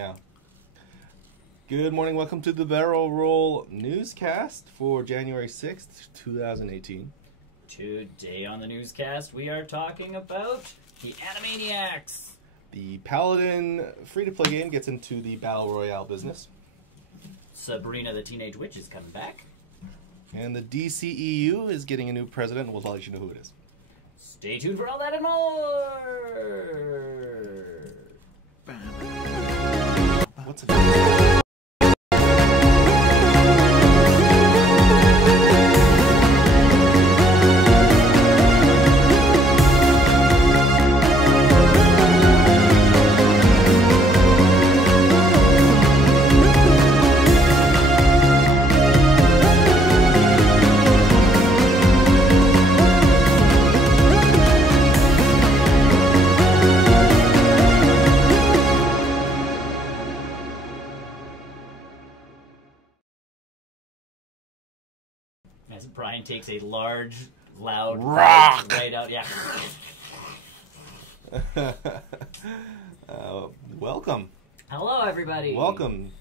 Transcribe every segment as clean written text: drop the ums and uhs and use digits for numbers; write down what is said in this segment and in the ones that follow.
Yeah. Good morning. Welcome to the Barrel Roll Newscast for January 6th, 2018. Today on the newscast, we are talking about the Animaniacs. The Paladin free-to-play game gets into the Battle Royale business. Sabrina the Teenage Witch is coming back. And the DCEU is getting a new president, and we'll let you know who it is. Stay tuned for all that and more! What's it? As Brian takes a large, loud rock right out, yeah. Welcome. Hello, everybody. Welcome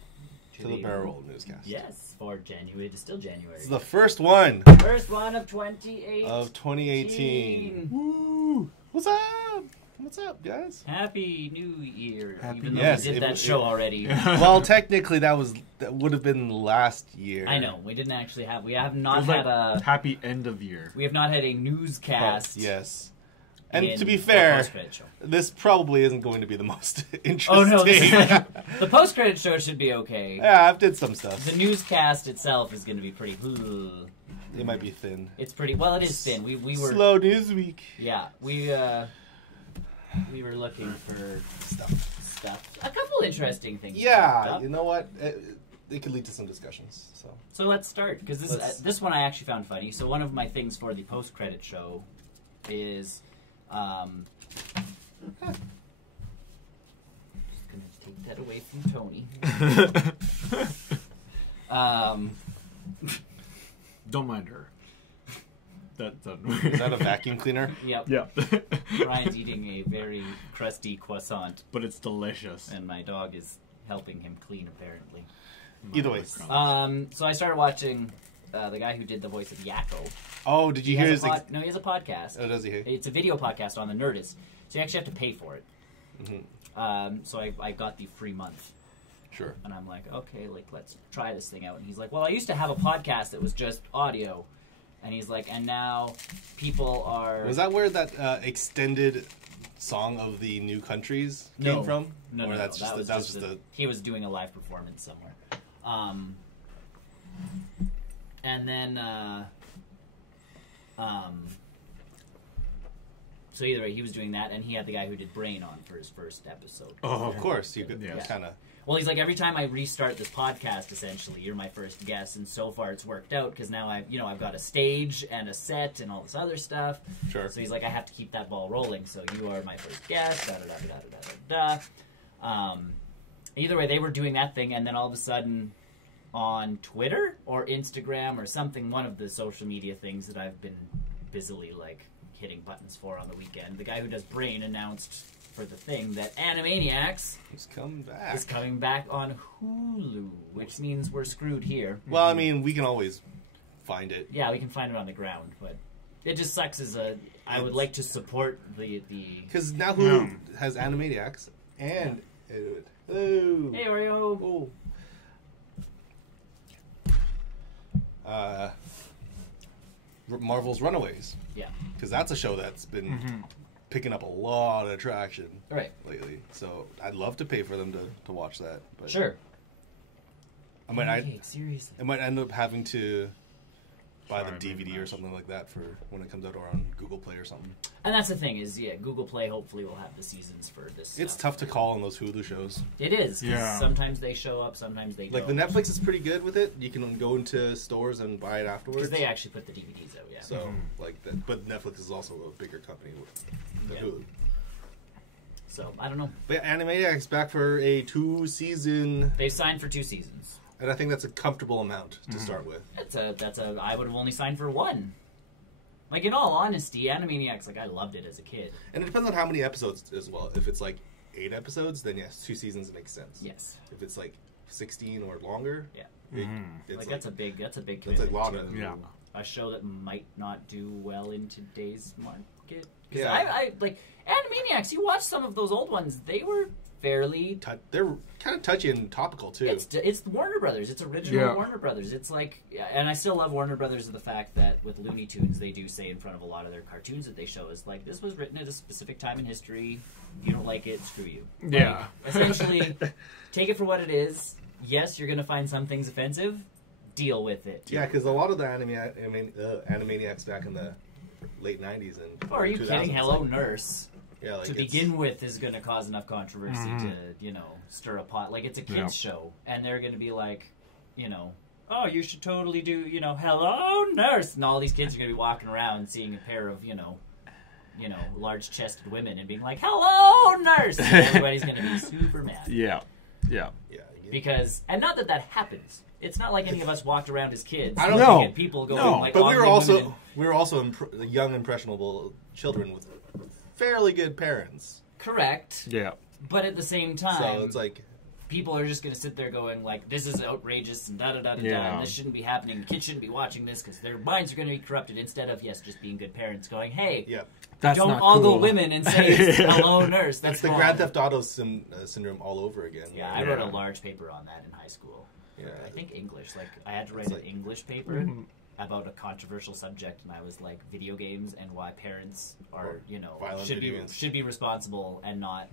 to the Barrel Roll Newscast. Yes, for January. It is still January. This is the first one. First one of 2018. Woo! What's up? What's up, guys? Happy New Year. Happy Even though yes, we did that show already. Well, technically, that would have been last year. I know. We didn't actually have. We have not had a happy end of year. We have not had a newscast. Yes. And to be fair, this probably isn't going to be the most interesting. Oh no, the post-credit show should be okay. Yeah, I've did some stuff. The newscast itself is going to be pretty. It might be thin. It's pretty. Well, it is thin. We were slow news week. Yeah, we were looking for stuff. A couple interesting things. Yeah, you know what? It could lead to some discussions. So let's start because this one I actually found funny. So one of my things for the post-credit show is. Just gonna take that away from Tony. Don't mind her. Is that a vacuum cleaner? Yep. Yeah. Brian's eating a very crusty croissant, but it's delicious, and my dog is helping him clean. Apparently. Either way. So I started watching the guy who did the voice of Yakko. Oh, did you hear his? No, he has a podcast. Oh, does he? It's a video podcast on the Nerdist, so you actually have to pay for it. Mm-hmm. So I got the free month. Sure. And I'm like, okay, let's try this thing out. And he's like, well, I used to have a podcast that was just audio. And he's like, and now people are... Was that where that extended song of the new countries came from? No, or that's just he was doing a live performance somewhere. And then... So either way, he was doing that, and he had the guy who did Brain on for his first episode. Oh, of course. You could kind of... Well, he's like, every time I restart this podcast, essentially, you're my first guest, and so far it's worked out, because now I've got a stage and a set and all this other stuff. Sure. So he's like, I have to keep that ball rolling, so you are my first guest, da-da-da-da-da-da-da. Either way, they were doing that thing, and then all of a sudden, on Twitter or Instagram or something, one of the social media things that I've been busily, hitting buttons for on the weekend, the guy who does Brain announced for the thing that Animaniacs is coming back on Hulu, which means we're screwed here. Well, I mean, we can always find it. Yeah, we can find it on the ground, but it just sucks I would like to support the... Because now Hulu has Animaniacs and... Hello! Hey, Oreo! Oh. Marvel's Runaways. Yeah. Because that's a show that's been picking up a lot of traction lately. So I'd love to pay for them to watch that. But sure. Seriously. I might end up having to buy the DVD or something like that for when it comes out, or on Google Play or something. And that's the thing is, Google Play hopefully will have the seasons for this. It's tough to call on those Hulu shows. It is. Yeah. Sometimes they show up, sometimes they don't. The Netflix is pretty good with it. You can go into stores and buy it afterwards. Because they actually put the DVDs out, yeah. So, but Netflix is also a bigger company than Hulu. So, I don't know. But yeah, Animaniacs back for a 2-season... They signed for 2 seasons. And I think that's a comfortable amount to start with. I would have only signed for 1. In all honesty, Animaniacs, I loved it as a kid. And it depends on how many episodes as well. If it's 8 8 episodes, then yes, 2 seasons makes sense. Yes. If it's like 16 or longer, it's that's a big commitment. That's a lot of a show that might not do well in today's market. Yeah. I like Animaniacs. You watch some of those old ones; they were fairly. They're kind of touchy and topical too. It's Warner Brothers. It's original Warner Brothers. It's like, and I still love Warner Brothers of the fact that with Looney Tunes, they do say in front of a lot of their cartoons that they show is like, this was written at a specific time in history. If you don't like it, screw you. Yeah. Like, essentially, take it for what it is. Yes, you're going to find some things offensive. Deal with it. Yeah, because a lot of the Animaniacs back in the late 90s and are you kidding? Hello, Nurse. Yeah, like to begin with is going to cause enough controversy to, stir a pot. Like, it's a kid's show, and they're going to be like, oh, you should totally do, hello, Nurse. And all these kids are going to be walking around seeing a pair of, large-chested women and being like, hello, Nurse. And everybody's going to be super mad. Yeah. Because, and not that happens. It's not like any of us walked around as kids. I don't know. People going like, but we were also young, impressionable children with fairly good parents. Correct. Yeah. But at the same time, so it's like people are just going to sit there going like, "This is outrageous," and da da da da da. And this shouldn't be happening. Kids shouldn't be watching this because their minds are going to be corrupted. Instead of just being good parents, going, "Hey, don't ogle women and say hello, Nurse." That's the Grand Theft Auto syndrome all over again. Yeah, I wrote a large paper on that in high school. Yeah, I think English. Like, I had to write an English paper about a controversial subject, and I was like, video games and why parents are, should be responsible and not,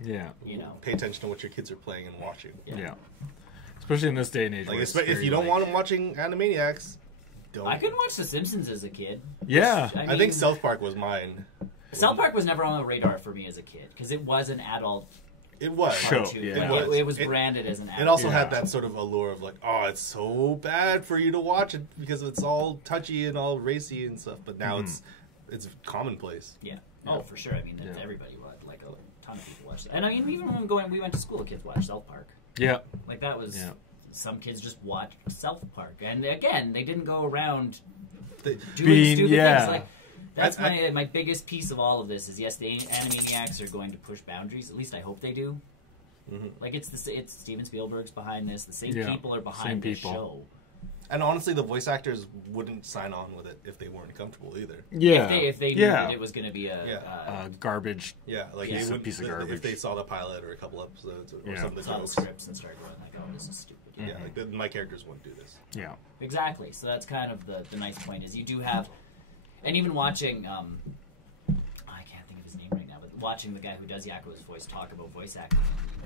pay attention to what your kids are playing and watching. Yeah. Especially in this day and age. Like, if you don't want them watching Animaniacs, don't. I couldn't watch The Simpsons as a kid. Yeah. I think South Park was mine. South Park was never on the radar for me as a kid because it was an adult. It was. It was branded as an adult. It also had that sort of allure of like, oh, it's so bad for you to watch it because it's all touchy and all racy and stuff. But now it's commonplace. Yeah. Oh, for sure. I mean, everybody watched. Like, a ton of people watched it. And I mean, even when we went to school, kids watched South Park. Yeah. Like, that was... Yeah. Some kids just watched South Park. And again, they didn't go around doing stupid things. Like, that's my biggest piece of all of this is, yes, the Animaniacs are going to push boundaries. At least I hope they do. Like, it's Steven Spielberg's behind this. The same people are behind this show. And honestly, the voice actors wouldn't sign on with it if they weren't comfortable either. Yeah. If they knew that it was going to be a garbage. Yeah, like piece of garbage. If they saw the pilot or a couple episodes or some of the saw the scripts and started going like, oh, this is stupid. Yeah, like my characters wouldn't do this. Yeah. Exactly. So that's kind of the nice point is you do have... And even watching, I can't think of his name right now, but watching the guy who does Yakko's voice talk about voice acting,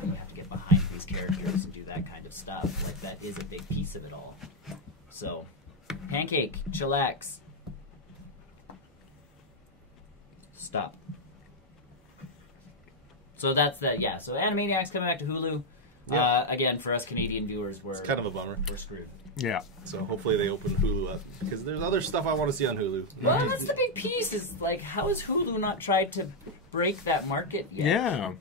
you have to get behind these characters and do that kind of stuff. Like, that is a big piece of it all. So, Pancake, chillax. Stop. So that's that, yeah. So Animaniacs coming back to Hulu. Yeah. Again, for us Canadian viewers, it's kind of a bummer. We're screwed. Yeah. So hopefully they open Hulu up because there's other stuff I want to see on Hulu. Well, that's the big piece. Is like, how has Hulu not tried to break that market yet? Yeah.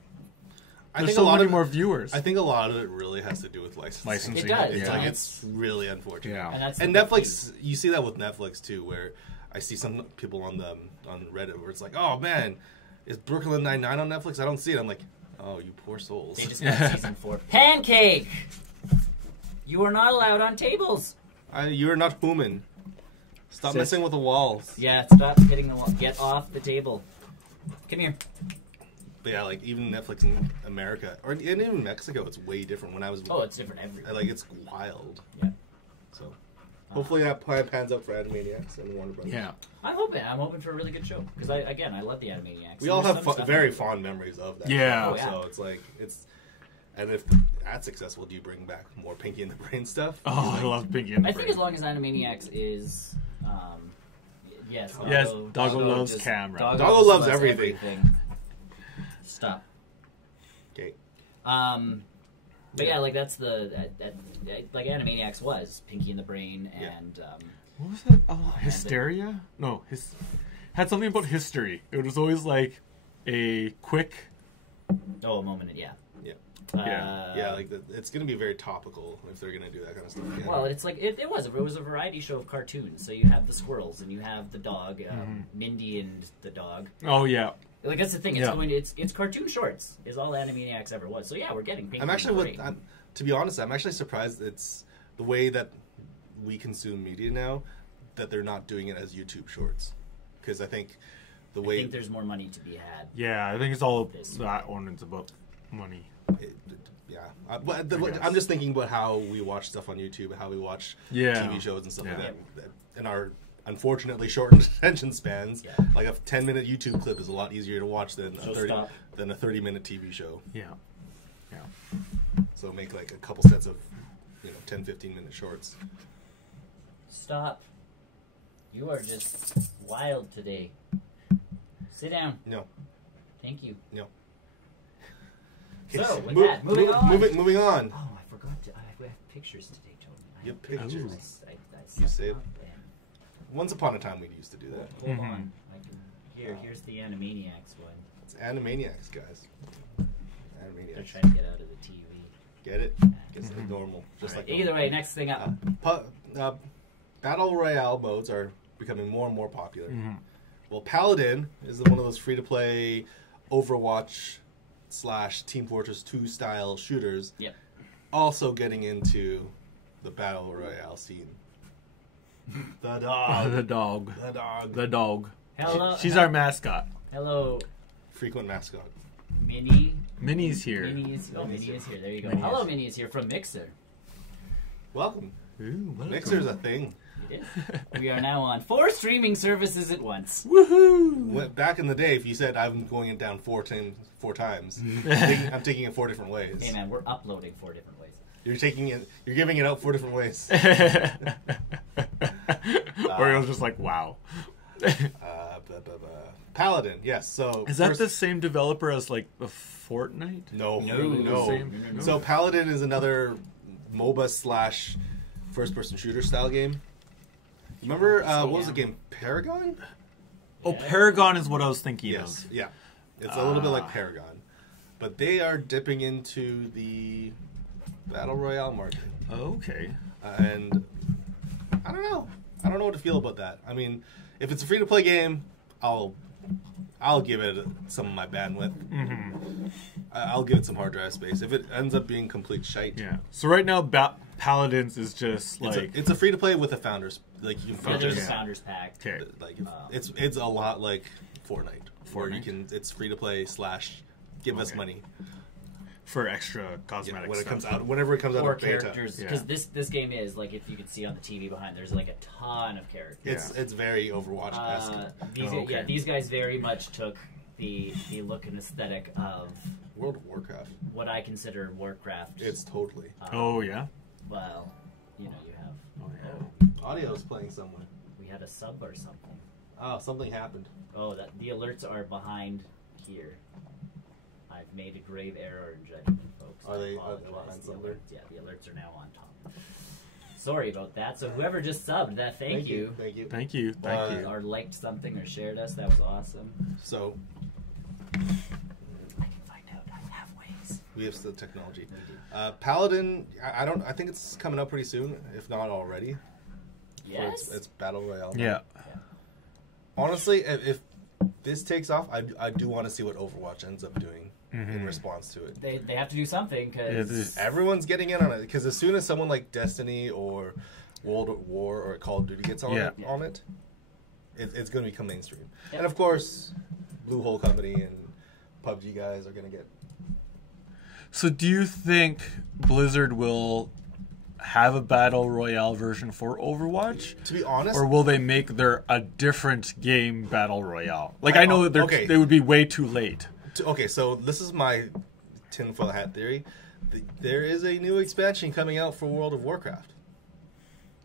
I think so many more viewers. I think a lot of it really has to do with licensing. It does. It's like it's really unfortunate. Yeah. And Netflix, you see that with Netflix too, where I see some people on Reddit where it's like, oh man, is Brooklyn Nine-Nine on Netflix? I don't see it. I'm like, oh, you poor souls. They just got season 4. Pancake. You are not allowed on tables. You are not human. Stop messing with the walls. Yeah, stop hitting the wall. Get off the table. Come here. But yeah, like even Netflix in America or and even Mexico, it's way different. When I was it's different everywhere. Like it's wild. Yeah. So hopefully that plan pans out for Animaniacs and Warner Brothers. Yeah. I'm hoping for a really good show because I love the Animaniacs. We all have very fond memories of that. Yeah. So it's like and if that's successful, do you bring back more Pinky and the Brain stuff? Oh, I love Pinky and the Brain. I think as long as Animaniacs is, yes. Doggo loves camera. Doggo loves everything. Stop. Okay. But yeah, like that's like Animaniacs was Pinky and the Brain and. What was that? Oh, Hysteria? No, had something about history. It was always like a quick. Oh, a moment. Yeah. Yeah, like it's going to be very topical if they're going to do that kind of stuff again. Well, it's like it was a variety show of cartoons. So you have the squirrels and you have the dog, Mindy and the dog. Oh yeah. Like that's the thing. It's it's cartoon shorts is all Animaniacs ever was. So yeah, we're getting. Pink to be honest, I'm actually surprised it's the way that we consume media now that they're not doing it as YouTube shorts, because I think I think there's more money to be had. Yeah, I think it's all that ordinance about money. I'm just thinking about how we watch stuff on YouTube, how we watch TV shows and stuff like that. And our unfortunately shortened attention spans, like a 10-minute YouTube clip is a lot easier to watch than a 30-minute TV show. Yeah. So make like a couple sets of 10, 15-minute shorts. Stop. You are just wild today. Sit down. No. Thank you. No. So, with that, moving on. Oh, I forgot to. I have pictures today, Tony. You have pictures. You saved. Once upon a time, we used to do that. Hold on. Here's the Animaniacs one. It's Animaniacs, guys. Animaniacs. They're trying to get out of the TV. Get it? Guess like normal. Just like either way, next thing up. Battle Royale modes are becoming more and more popular. Mm-hmm. Well, Paladin is one of those free-to-play Overwatch / Team Fortress 2 style shooters. Yep. Also getting into the Battle Royale scene. The dog. The dog. The dog. The dog. Hello. She's our mascot. Hello. Frequent mascot. Minnie. Minnie's here. Minnie is here. There you go. Hello, Minnie is here from Mixer. Welcome. Ooh, welcome. Mixer's a thing. It is. We are now on 4 streaming services at once. Woohoo! Back in the day, if you said I'm going it down 4 times, I'm taking it 4 different ways. Hey man, we're uploading 4 different ways. You're giving it out 4 different ways. Oriole's just like, wow. Paladin, yes. So is that the same developer as like the Fortnite? No. No. So Paladin is another MOBA / first-person shooter style game. Remember what was the game? Paragon? Oh, Paragon is what I was thinking of. Yeah. It's a Ah. little bit like Paragon, but they are dipping into the Battle Royale market. Okay. And I don't know. I don't know what to feel about that. I mean, if it's a free-to-play game, I'll give it some of my bandwidth. Mm-hmm. I'll give it some hard drive space. If it ends up being complete shite. Yeah. So right now, Paladins is just like it's a free-to-play with a founders. Like you can there's a founders pack. Okay. Like it's a lot like Fortnite. Where you can it's free-to-play / give us money for extra cosmetics when it comes out. Whenever it comes out or of beta. characters, because this game is like, if you could see on the TV behind, there's like a ton of characters. It's very Overwatch-esque. These guys very much took the look and aesthetic of World of Warcraft. What I consider Warcraft. It's totally. Oh yeah. Well, you have. Oh yeah. Audio's playing somewhere. We had a sub or something. Oh, something happened. Oh, the alerts are behind here. I've made a grave error in judgment, folks. Are they behind somewhere? Yeah, the alerts are now on top. Sorry about that. So whoever just subbed, thank you. Thank you. Or liked something or shared us. That was awesome. So I can find out. I have ways. We have the technology. Paladin, I think it's coming out pretty soon, if not already. Yes. It's Battle Royale. Yeah. Honestly, if this takes off, I do want to see what Overwatch ends up doing in response to it. They have to do something, because everyone's getting in on it. Because as soon as someone like Destiny or World at War or Call of Duty gets on it, it's going to become mainstream. Yep. And of course, Bluehole Company and PUBG guys are going to get. So do you think Blizzard will have a Battle Royale version for Overwatch? To be honest, or will they make a different game Battle Royale? Like, I know that they would be way too late. Okay, so this is my tinfoil hat theory. There is a new expansion coming out for World of Warcraft.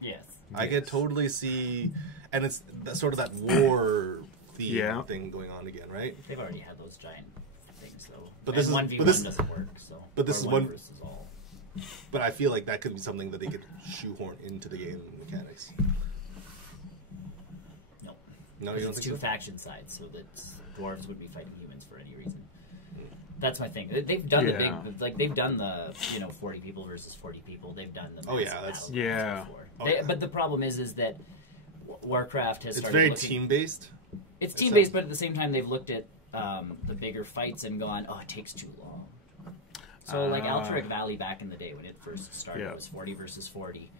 Yes. I could totally see, and it's sort of that war theme thing going on again, right? They've already had those giant things, though. But this 1v1 doesn't work, so. But this is one versus all. But I feel like that could be something that they could shoehorn into the game mechanics. No, you don't think two faction sides, so that dwarves would be fighting humans for any reason. That's my thing. They've done the big, they've done the 40 people versus 40 people. They've done the before. But the problem is that Warcraft has started. It's very team based. It's team based, but at the same time they've looked at the bigger fights and gone, oh, it takes too long. So like Alterac Valley back in the day when it first started, it was 40 versus 40.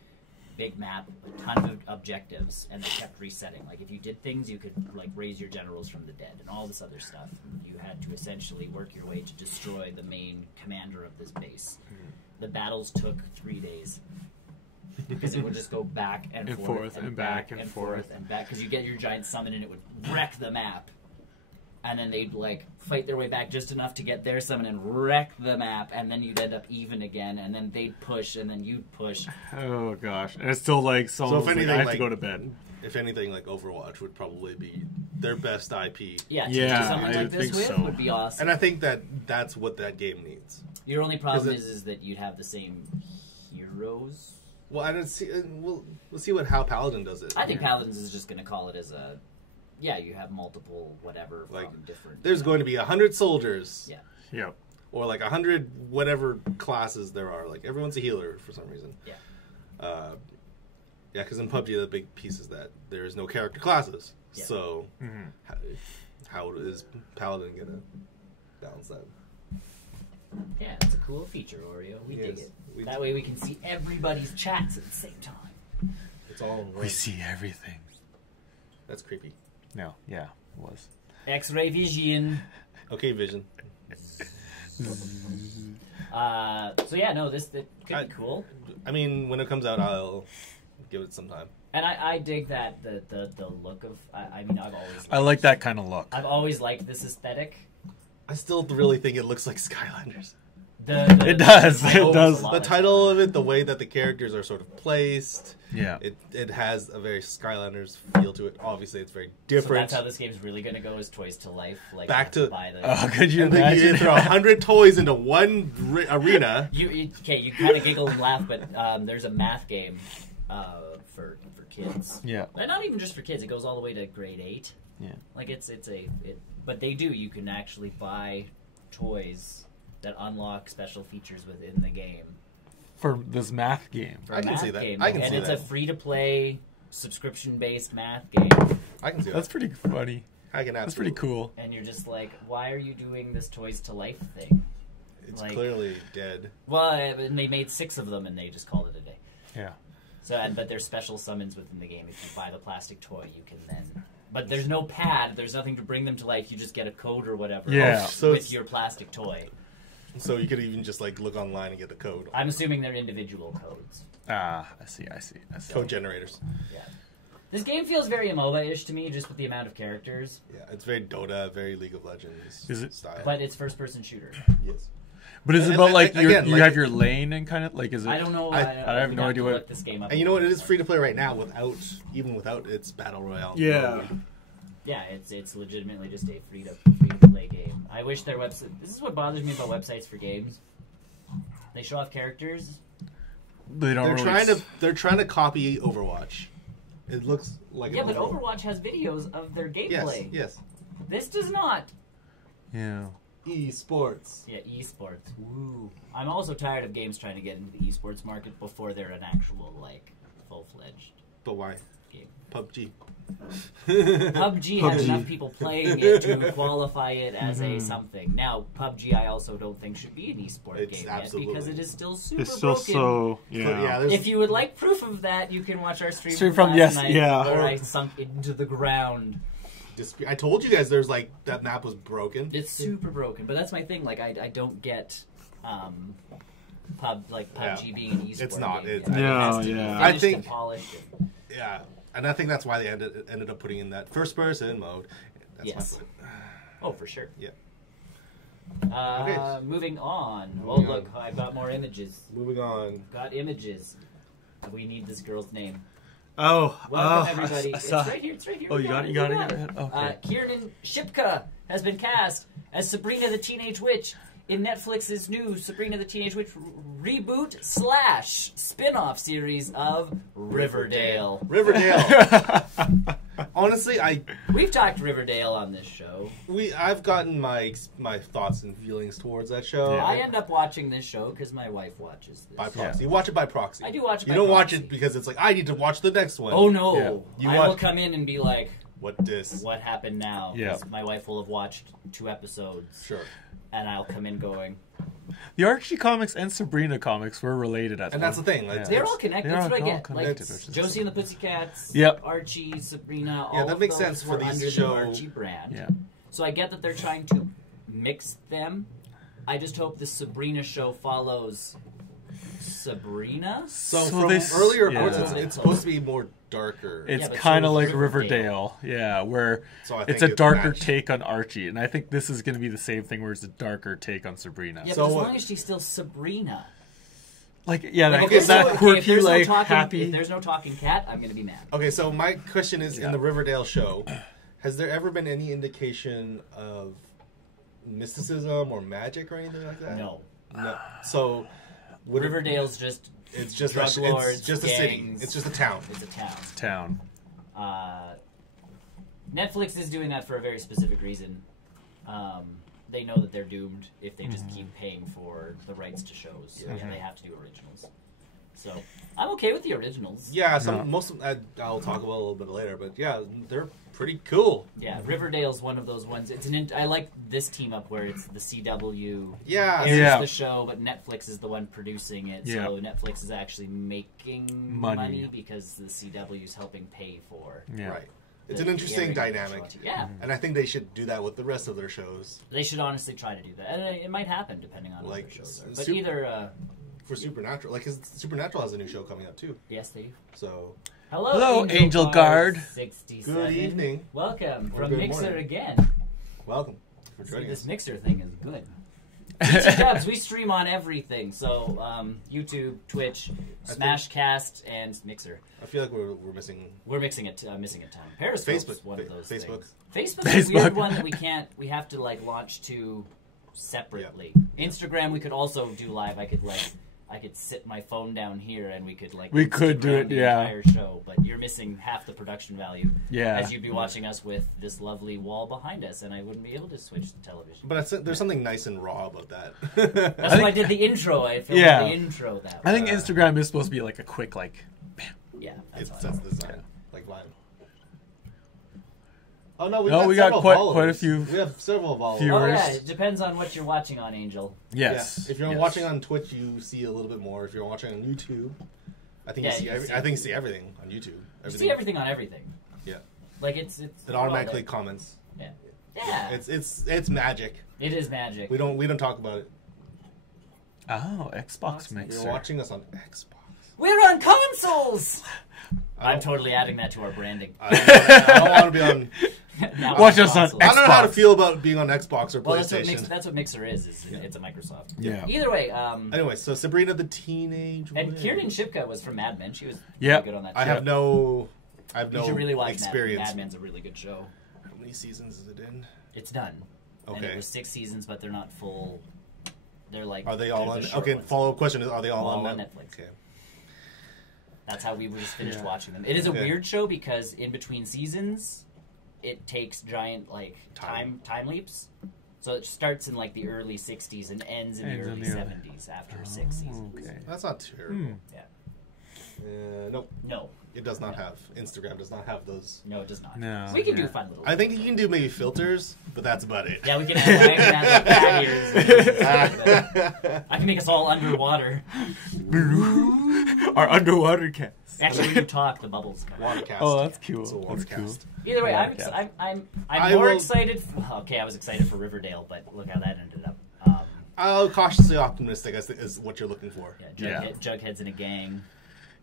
Big map, a ton of objectives, and they kept resetting. Like if you did things, you could like raise your generals from the dead and all this other stuff. You had to essentially work your way to destroy the main commander of this base. The battles took 3 days because it would just go back and forth and back and forth and back because you get your giant summon and it would wreck the map. And then they'd like fight their way back just enough to get their summon and wreck the map, and then you'd end up even again, and then they'd push, and then you'd push. Oh gosh, and it's still like so. If anything, I have to go to bed. If anything, like Overwatch would probably be their best IP. Yeah, something like this would be awesome. And I think that's what that game needs. Your only problem is that you'd have the same heroes. Well, I don't see. We'll see how Paladin does it. I think Paladins is just going to call it as a. Yeah, you have multiple whatever like from different. There's going to be 100 soldiers. Yeah. Yep. Or like 100 whatever classes there are. Like everyone's a healer for some reason. Yeah. Yeah, because in PUBG the big piece is that there is no character classes. Yeah. So how is Paladin gonna balance that? Yeah, it's a cool feature, Oreo. We dig it. That way we can see everybody's chats at the same time. It's all we see everything. That's creepy. No, yeah, it was. X-ray vision. Okay, vision. So yeah, no, this could be cool. I mean, when it comes out, I'll give it some time. And I dig that the look of. I mean, I've always. I like that kind of look. I've always liked this aesthetic. I still really think it looks like Skylanders. It does. The title of it, the way that the characters are sort of placed. Yeah. It has a very Skylanders feel to it. Obviously, it's very different. So that's how this game's really going to go, is Toys to Life. Like back to buy the, oh, could you imagine? You throw 100 toys into one arena. You kind of giggle and laugh, but there's a math game for kids. Yeah. And not even just for kids. It goes all the way to grade 8. Yeah. Like but they do. You can actually buy toys that unlock special features within the game. For this math game. I can see that. And it's a free-to-play, subscription-based math game. I can see that. That's pretty funny. That's pretty cool. And you're just like, why are you doing this Toys to Life thing? It's clearly dead. Well, and they made 6 of them, and they just called it a day. Yeah. So, but there's special summons within the game. If you buy the plastic toy, you can then... But there's no pad. There's nothing to bring them to life. You just get a code or whatever with your plastic toy. So you could even just like look online and get the code. I'm assuming they're individual codes. I see. Code generators. Yeah. This game feels very MOBA-ish to me, just with the amount of characters. Yeah, it's very Dota, very League of Legends style. But it's first-person shooter. Yes. But is it about like you have your lane and kind of like is it? I don't know. I have no idea what. Look this game up and you know what? It is free to play right now without its battle royale. Yeah. Mode. Yeah, it's legitimately just a free to play game. I wish their website. This is what bothers me about websites for games. They show off characters. They don't. They're trying to copy Overwatch. It looks like but Overwatch has videos of their gameplay. Yes. This does not. Yeah. Esports. Yeah, esports. Woo. I'm also tired of games trying to get into the esports market before they're an actual like full-fledged. But why? Game. PUBG. PUBG has enough people playing it to qualify it as a something. Now, PUBG I also don't think should be an esport game yet because it is still super broken. So yeah. If you would like proof of that, you can watch our stream from last night where or I sunk into the ground. I told you guys there's like that map was broken. It's super broken, but that's my thing. Like I don't get PUBG being an esport. It's not. Game. It has to be I think and polished. Yeah. And I think that's why they ended up putting in that first-person mode. That's yes. my point. Oh, for sure. Yeah. Okay. Moving on. Look, I've got more images. Moving on. Got images. We need this girl's name. Oh. Welcome, everybody. It's right here. Oh, you got it. Okay. Kiernan Shipka has been cast as Sabrina the Teenage Witch in Netflix's new Sabrina the Teenage Witch reboot / spin-off series of Riverdale. Honestly, we've talked Riverdale on this show. I've gotten my thoughts and feelings towards that show. Yeah. I end up watching this show because my wife watches this. By proxy. You watch it by proxy. I do watch it by proxy. You don't watch it because it's like, I need to watch the next one. Oh, no. I will come in and be like, What happened now? Yeah. My wife will have watched 2 episodes. Sure. And I'll come in going. The Archie comics and Sabrina comics were related at and that's the thing. Like, they're all connected. That's what I get. Like connected, Josie and the Pussycats, Yep. Archie, Sabrina. Yeah, all that makes of those sense for were these under show. the Archie brand. Yeah. So I get that they're trying to mix them. I just hope the Sabrina show follows Sabrina. So from this- earlier yeah. reports, it's supposed to be more darker. It's but kind of so like is Riverdale, yeah, where So I it's think a darker matched. take on Archie, and I think this is going to be the same thing, where it's a darker take on Sabrina. Yeah, So but as what- long as she's still Sabrina. Like, yeah, Like, that, okay, so, that okay, quirky, if there's like no talking, happy. If there's no talking cat, I'm gonna be mad. Okay, so my question is, Yeah. in the Riverdale show, has there ever been any indication of mysticism or magic or anything like that? No. No. So would it- Riverdale's just it's just drug it's lords, just a city. gangs. It's just a town. it's a town. Town. Netflix is doing that for a very specific reason. They know that they're doomed if they just keep paying for the rights to shows, and they have to do originals. So I'm okay with the originals. Yeah, No. most of, I'll talk about a little bit later, but yeah, they're pretty cool. Yeah, Riverdale's one of those ones. It's I like this team up where it's the CW Yeah, airs Yeah. the show, but Netflix is the one producing it. Yeah. So Netflix is actually making Money. money because the CW is helping pay for. Yeah. right. It's the an interesting airing of the dynamic. show. Yeah, And I think they should do that with the rest of their shows. they should honestly try to do that, and it might happen depending on what Like, their shows are. But Sup- either, For Supernatural, like Supernatural has a new show coming up too. yes, they do. So Hello, Angel Guard. 67. good evening, Welcome Or from good Mixer morning. again. welcome for See, joining this us. Mixer thing is good. Dubs, we stream on everything. So YouTube, Twitch, Smashcast, and Mixer. I feel like we're missing. We're missing a ton. Periscope's Facebook. one of those Facebook. things. Facebook's a weird Facebook. one that we can't. We have to like launch to separately. Instagram we could also do live. I could sit my phone down here and we could We could do Instagram it, the yeah. entire show, but you're missing half the production value. Yeah. As you'd be watching us with this lovely wall behind us, and I wouldn't be able to switch the television. But there's something nice and raw about that. That's why I did the intro. I filmed Yeah. the intro that way. I think Instagram is supposed to be like a quick, like, Yeah, It's that's how I that's do it. design, like live. Oh no, No, we got several quite followers. a few We have several followers. few- Oh viewers. yeah, it depends on what you're watching on Angel. yes. Yeah. If you're yes. watching on Twitch, you see a little bit more. If you're watching on YouTube, I think Yeah, you see. you see I think you see everything on YouTube. You see everything on everything. Yeah. Like it's It automatically well, comments. yeah. Yeah. It's magic. It is magic. We don't talk about it. Oh, Xbox Mixer. You're watching us on Xbox. We're on consoles. I I'm don't- totally adding that to our branding. I don't want to be on. Now Watch on us on consoles. I don't know how to Xbox. feel about being on Xbox or Well, PlayStation. that's what Mixer is. It's a Microsoft. Yeah. Either way, Anyway, so Sabrina the Teenage and Witch. Kieran Shipka was from Mad Men. She was Yep. really good on that show. I have no You should really watch experience. Mad Men's a really good show. How many seasons is it in? It's done. And Okay. it was 6 seasons, but they're not full. They're like. Are they all they're on? the short Okay, ones. follow up question is: are they all, All on on Netflix? Netflix. Okay. That's how we just finished Yeah. watching them. It is a Okay. weird show because in between seasons, it takes giant like time leaps. So it starts in like the early '60s and ends in the Ends in early the early- '70s after 6 seasons. Okay. That's not terrible. Yeah. Nope. No, It does not have. Instagram does not have those. no, it does not. No. We can Yeah. do fun little. I think you can do maybe filters, but that's about it. Yeah, we can have, I can have like, cat ears. I can make us all underwater. Our underwater cats. Actually, when you talk, the bubbles come out. Watercast. Oh, that's cool. It's a That's cool. watercast. Either way, I'm Cat. I more will- excited. Okay, I was excited for Riverdale, but look how that ended up. Cautiously optimistic is what you're looking for. Yeah, Jughead's in a gang.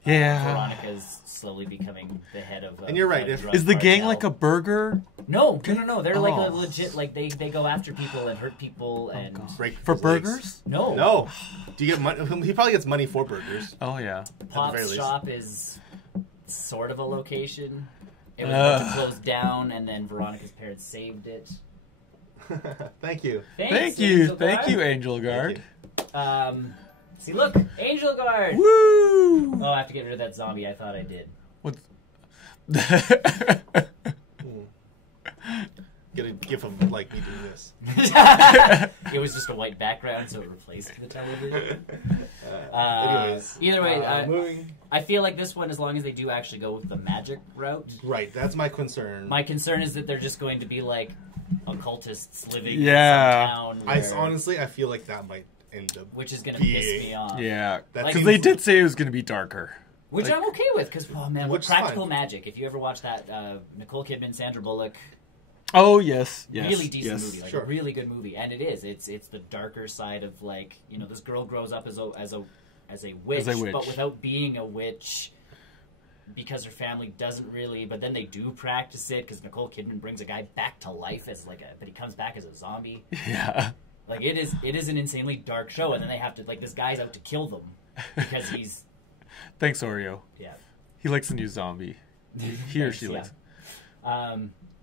Yeah. Veronica's slowly becoming the head of. And you're right, a if- drug Is the gang cartel. like a burger No. They're like a Oh. legit. Like they go after people and hurt people and Break for his legs. burgers? no. No. Do you get money? He probably gets money for burgers. Oh yeah. very Pop's least. shop is sort of a location. It was about to close down, and then Veronica's parents saved it. Thank you. Thanks, Thank you, Angel thank Guard. you, Angel Guard. See, look, Angel Guard. Woo! Oh, I have to get rid of that zombie. I thought I did. What? Get a gif of like me doing this. It was just a white background, so it replaced the television. Anyways, either way, I feel like this one, as long as they do actually go with the magic route. Right, that's my concern. My concern is that they're just going to be like occultists living Yeah. in some town. I honestly, I feel like that might end up, which is going to piss me off. Yeah, That because seems they like- did say it was going to be darker. Which Like- I'm okay with, because, oh man, Which is Practical fine. Magic. If you ever watch that, Nicole Kidman, Sandra Bullock, Oh yes, yes, really decent yes. movie, like Sure. a really good movie, and it is. It's the darker side of, like, you know, this girl grows up as a witch, but without being a witch, because her family doesn't really. But then they do practice it, because Nicole Kidman brings a guy back to life as but he comes back as a zombie. Yeah. Like it is an insanely dark show, and then they have to, like, this guy's out to kill them because he's Thanks, Oreo. yeah. He likes the new zombie. He or she likes.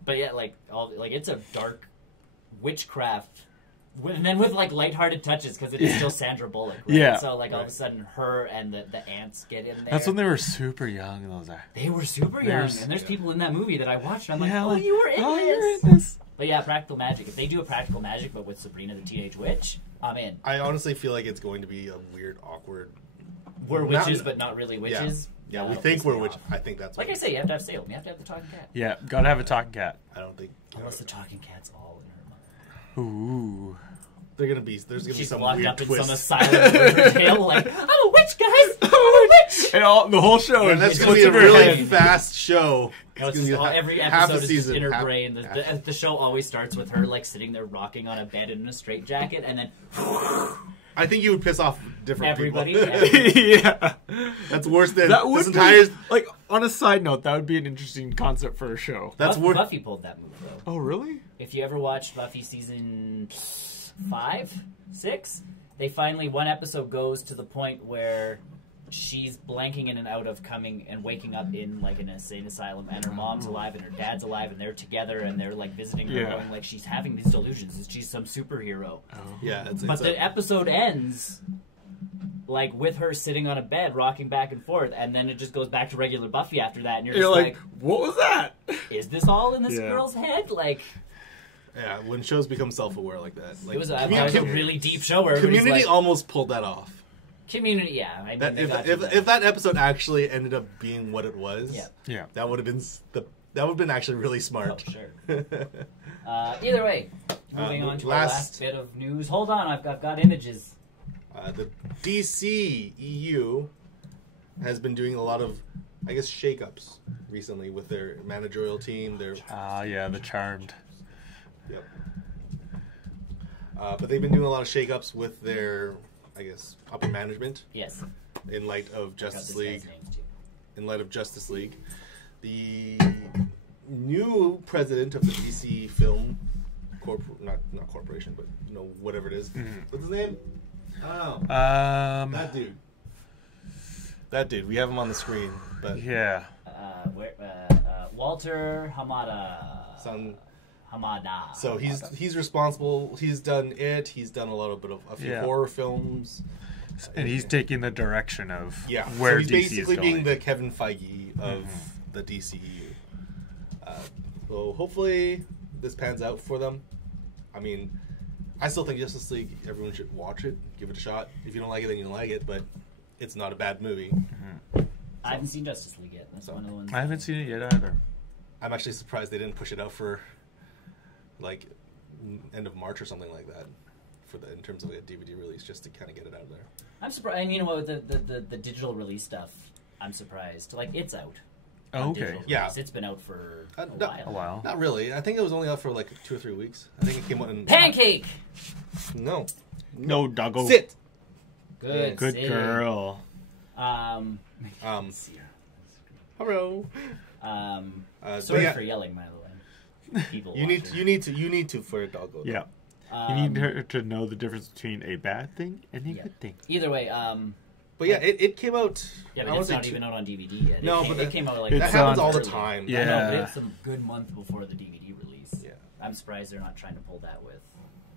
But yeah, like it's a dark witchcraft, and then with like lighthearted touches, because it is still Sandra Bullock. Right? Yeah. So like all of a sudden, her and the ants get in there. That's when they were super young. Those are. They were super young, and there's people in that movie that I watched. And I'm Yeah, like, oh, you were in this. You're in this. But yeah, Practical Magic. If they do a Practical Magic, but with Sabrina the Teenage Witch, I'm in. I honestly feel like it's going to be a weird, awkward. We're witches, but not really witches. Yeah, we that'll think piss we're me witches. off. I think that's Like I say, you have to have Salem. You have to have the talking cat. Yeah, gotta have a talking cat. I don't think. Unless the talking cat's all in her mother. Ooh. There's gonna be She's some locked weird up in twist. some asylum in Riverdale, like, I'm a witch, guys! I'm a witch! And the whole show Yeah, is that's just gonna be a what's in her really head. fast show. No, it's gonna just be every half a episode is just season, in her half- brain. The show always starts with her, like, sitting there rocking on a bed in a straitjacket, and then I think you would piss off different everybody. people. Yeah. That's worse than That would this entire. be, like, on a side note, that would be an interesting concept for a show. That's worse. Buffy pulled that move, though. Oh, really? If you ever watched Buffy season 5, 6, they finally, one episode goes to the point where she's blanking in and out of coming and waking up in, like, an insane asylum, and her mom's alive and her dad's alive, and they're together and they're, like, visiting her, going, like, she's having these delusions that she's some superhero. Yeah, But the episode ends, like, with her sitting on a bed rocking back and forth, and then it just goes back to regular Buffy after that, and you're just like, what was that? is this all in this girl's head? Like, yeah, when shows become self-aware like that, like it was a really deep show where Community like, almost pulled that off. Community, yeah. I mean, That, they got if that episode actually ended up being what it was, Yeah. that would have been that would have been actually really smart. Oh, sure. Either way, moving on to our last bit of news. Hold on, I've got images. The DCEU has been doing a lot of, I guess, shakeups recently with their managerial team. Their Yeah, the Charmed. Yep. But they've been doing a lot of shakeups with their, I guess, upper management. Yes. In light of Justice League. In light of Justice League, the new president of the DC Film not corporation, but whatever it is. What's his name? Oh, that dude. We have him on the screen, but yeah. Walter Hamada. Hamada. So he's responsible. He's done it. He's done a few horror films, and he's taking the direction of so where he's DC basically is going. being the Kevin Feige of the DCEU. So hopefully this pans out for them. I mean, I still think Justice League, everyone should watch it, give it a shot. If you don't like it, then you don't like it, but it's not a bad movie. I haven't seen Justice League yet. That's one of the ones. I haven't seen it yet either. I'm actually surprised they didn't push it out for like end of March or something like that, in terms of a DVD release, just to kind of get it out there. I'm surprised. And you know what, the digital release stuff, I'm surprised. Like, it's out. Oh, okay. Yeah. It's been out for a while. Not really. I think it was only out for like 2 or 3 weeks. I think it came out in... Pancake! No, doggo. Sit! Good girl. Hello. Sorry for yelling, by the way. People You need to for a doggo. Yeah. You need her to know the difference between a bad thing and a good thing. Either way, but yeah, it came out. Yeah, but it's not even out on DVD yet. No, but it came out like that happens all the time. Yeah, no, but it's a good month before the DVD release. Yeah, I'm surprised they're not trying to pull that with,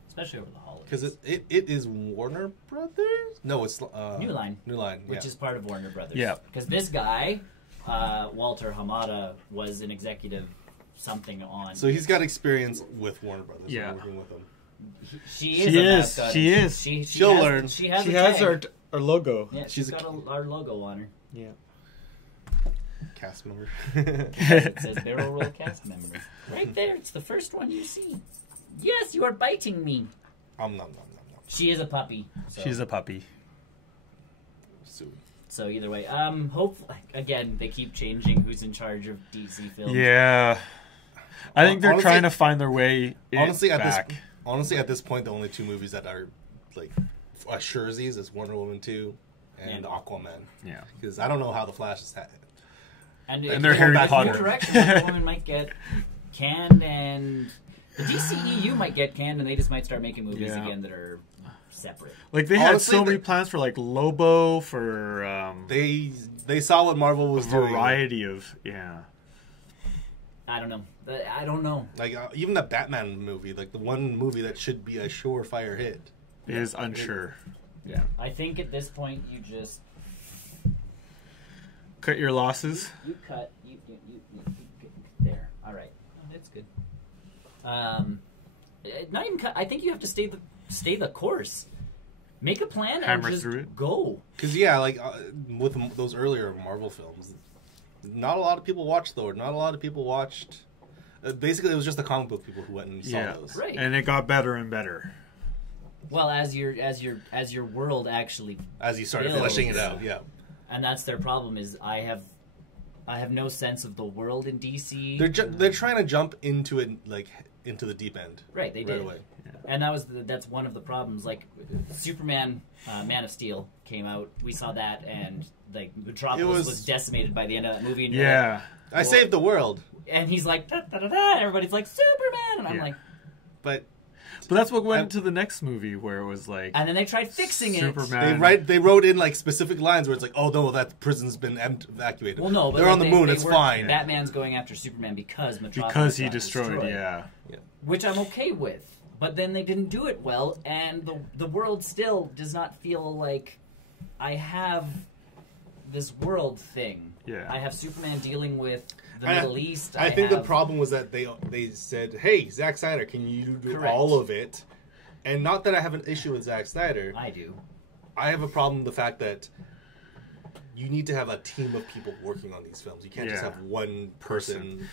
especially over the holidays. Because it is Warner Brothers. No, it's New Line. New Line, which is part of Warner Brothers. Yeah, because this guy, Walter Hamada, was an executive something on. So he's got experience with Warner Brothers. Yeah, working with them. She is. She'll learn. She has her Our logo. Yeah, she's got our logo on her. Yeah. Cast member. It says barrel roll cast member. Right there. It's the first one you see. Yes, you are biting me. Nom, nom, nom. She is a puppy. So. She's a puppy. So either way, hopefully, again, they keep changing who's in charge of DC films. Yeah. I think they're trying to find their way back. Honestly, at this point, the only two movies that are like surezies is Wonder Woman 2 and Aquaman. Yeah. Because I don't know how the Flash is and they're Harry Potter. New direction, Wonder Woman might get canned, and the DCEU might get canned, and they just might start making movies again that are separate. Like they had so many plans for like Lobo, for they saw what Marvel was doing. Variety of I don't know. Like even the Batman movie, like the one movie that should be a surefire hit, is unsure. Yeah. I think at this point you just cut your losses. You cut. You there. All right. Oh, that's good. Not even cut. I think you have to stay the course. Make a plan and just go. Because like with those earlier Marvel films, not a lot of people watched Thor. Not a lot of people watched. Basically, it was just the comic book people who went and saw those. Right. And it got better and better. Well, as your world actually as you started fleshing it out, yeah. And that's their problem. Is I have no sense of the world in DC. They're trying to jump into it into the deep end. Right, they did. Away. Yeah. And that's one of the problems. Like Superman, Man of Steel came out. We saw that, and like Metropolis was decimated by the end of that movie. And I saved the world. And he's like, da, da, da, da. Everybody's like, Superman, and I'm like, but that's what went into the next movie where it was like, and then they tried fixing Superman. it. They wrote in like specific lines where it's like, oh no, that prison's been evacuated. Well, no, but they're on the moon. It's fine. Batman's going after Superman because he destroyed. Yeah, which I'm okay with. But then they didn't do it well, and the world still does not feel like I have this world thing. Yeah, I have Superman dealing with the Middle East. I think the problem was that they said, "Hey, Zack Snyder, can you do all of it?" And not that I have an issue with Zack Snyder. I do. I have a problem with the fact that you need to have a team of people working on these films. You can't just have one person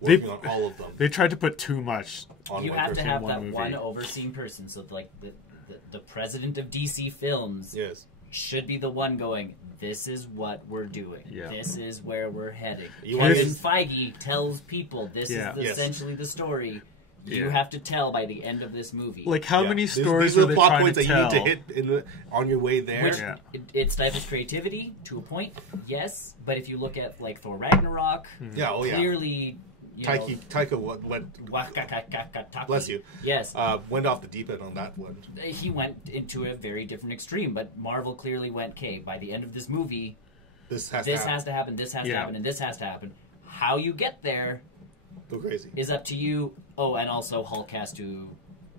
working on all of them. They tried to put too much on you one have person to have in that movie. one overseeing person. So like the president of DC Films should be the one going, this is what we're doing. Yeah. This is where we're heading. Kevin Feige tells people this is essentially the story you have to tell by the end of this movie. Like how many stories are they trying to tell? These are the plot points that you need to hit on your way there. Which, it stifles creativity to a point, yes. But if you look at like Thor Ragnarok, clearly... Taika bless you. Yes. Went off the deep end on that one. He went into a very different extreme, but Marvel clearly went, okay, by the end of this movie, this has to happen, this has to happen, and this has to happen. How you get there is up to you. Oh, and also Hulk has to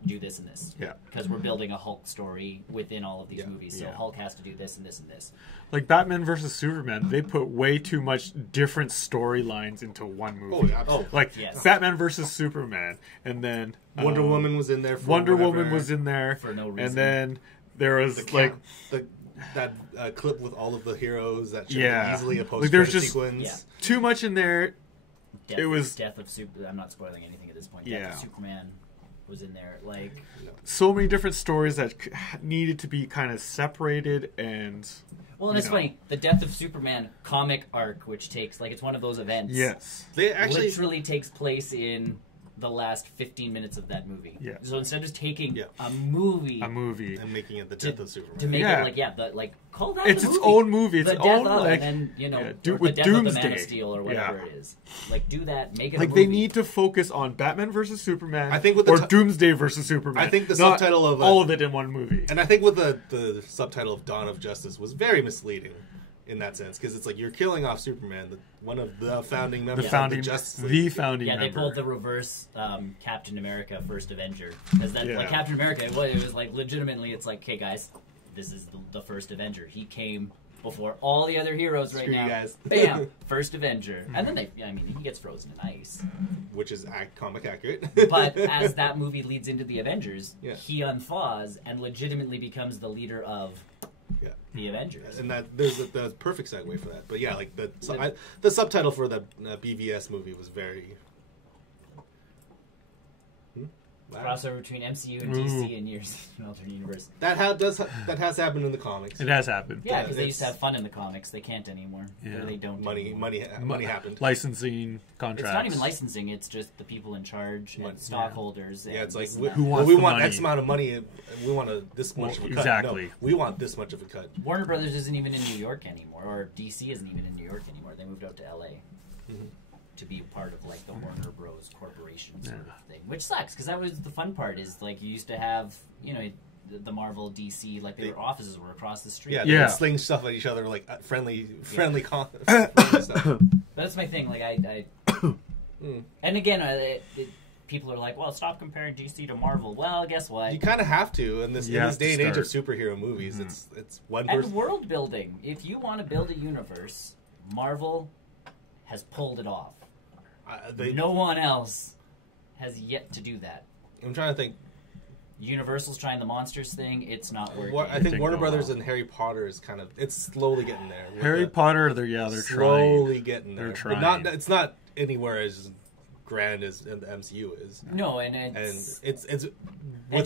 do this and this. Yeah. Because we're building a Hulk story within all of these movies, so Hulk has to do this and this and this. Like Batman versus Superman, they put way too much different storylines into one movie. Batman versus Superman, and then Wonder Woman was in there. Woman was in there for no reason, and then there was that clip with all of the heroes that should be easily a post-credit sequence. Too much in there. Death of Superman. I'm not spoiling anything at this point. Death of Superman was in there. Like so many different stories that needed to be kind of separated and. Well, and it's funny. The Death of Superman comic arc, which takes it's one of those events. Yes, they actually literally takes place in the last 15 minutes of that movie. Yeah. So instead of just taking a movie and making it the Death of Superman, to make it call that it's its own movie, its own and then do with Doomsday, of the Man of Steel or whatever it is. Like do that, make it a movie. They need to focus on Batman versus Superman. I think with Doomsday versus Superman. I think the subtitle of all of it in one movie, and I think with the subtitle of Dawn of Justice was very misleading. In that sense, because it's like you're killing off Superman, one of the founding members of the Justice League. They pulled the reverse Captain America First Avenger. Because like Captain America, it was like legitimately, it's like, hey guys, this is the First Avenger. He came before all the other heroes right now. Guys. Bam, First Avenger. And then he gets frozen in ice. Which is comic accurate. But as that movie leads into the Avengers, he unthaws and legitimately becomes the leader of the Avengers. And there's the perfect segue for that. But yeah, like the subtitle for the BVS movie was very... Crossover between MCU and DC and years in alternate universe. That has happened in the comics. It has happened. Yeah, because they used to have fun in the comics. They can't anymore. Yeah. Or they don't. Money happened. Licensing contracts. It's not even licensing. It's just the people in charge and stockholders. Yeah, it's like who wants we want money? X amount of money. We want this much of a cut. Exactly. No, we want this much of a cut. Warner Brothers isn't even in New York anymore, or DC isn't even in New York anymore. They moved out to LA. Mm-hmm. To be a part of like the Warner Bros. Corporation sort of thing, which sucks because that was the fun part. Is like you used to have the Marvel DC like their offices were across the street. Yeah, they would sling stuff at each other like friendly stuff. That's my thing. Like I and again, people are like, well, stop comparing DC to Marvel. Well, guess what? You kind of have to in this day and age of superhero movies. Mm-hmm. It's one person. And world building. If you want to build a universe, Marvel has pulled it off. No one else has yet to do that. I'm trying to think. Universal's trying the monsters thing. It's not working. I think Warner Brothers and Harry Potter is kind of... It's slowly getting there. Harry Potter, they're trying. Slowly getting there. They're trying. But it's not anywhere as grand as the MCU is. No, and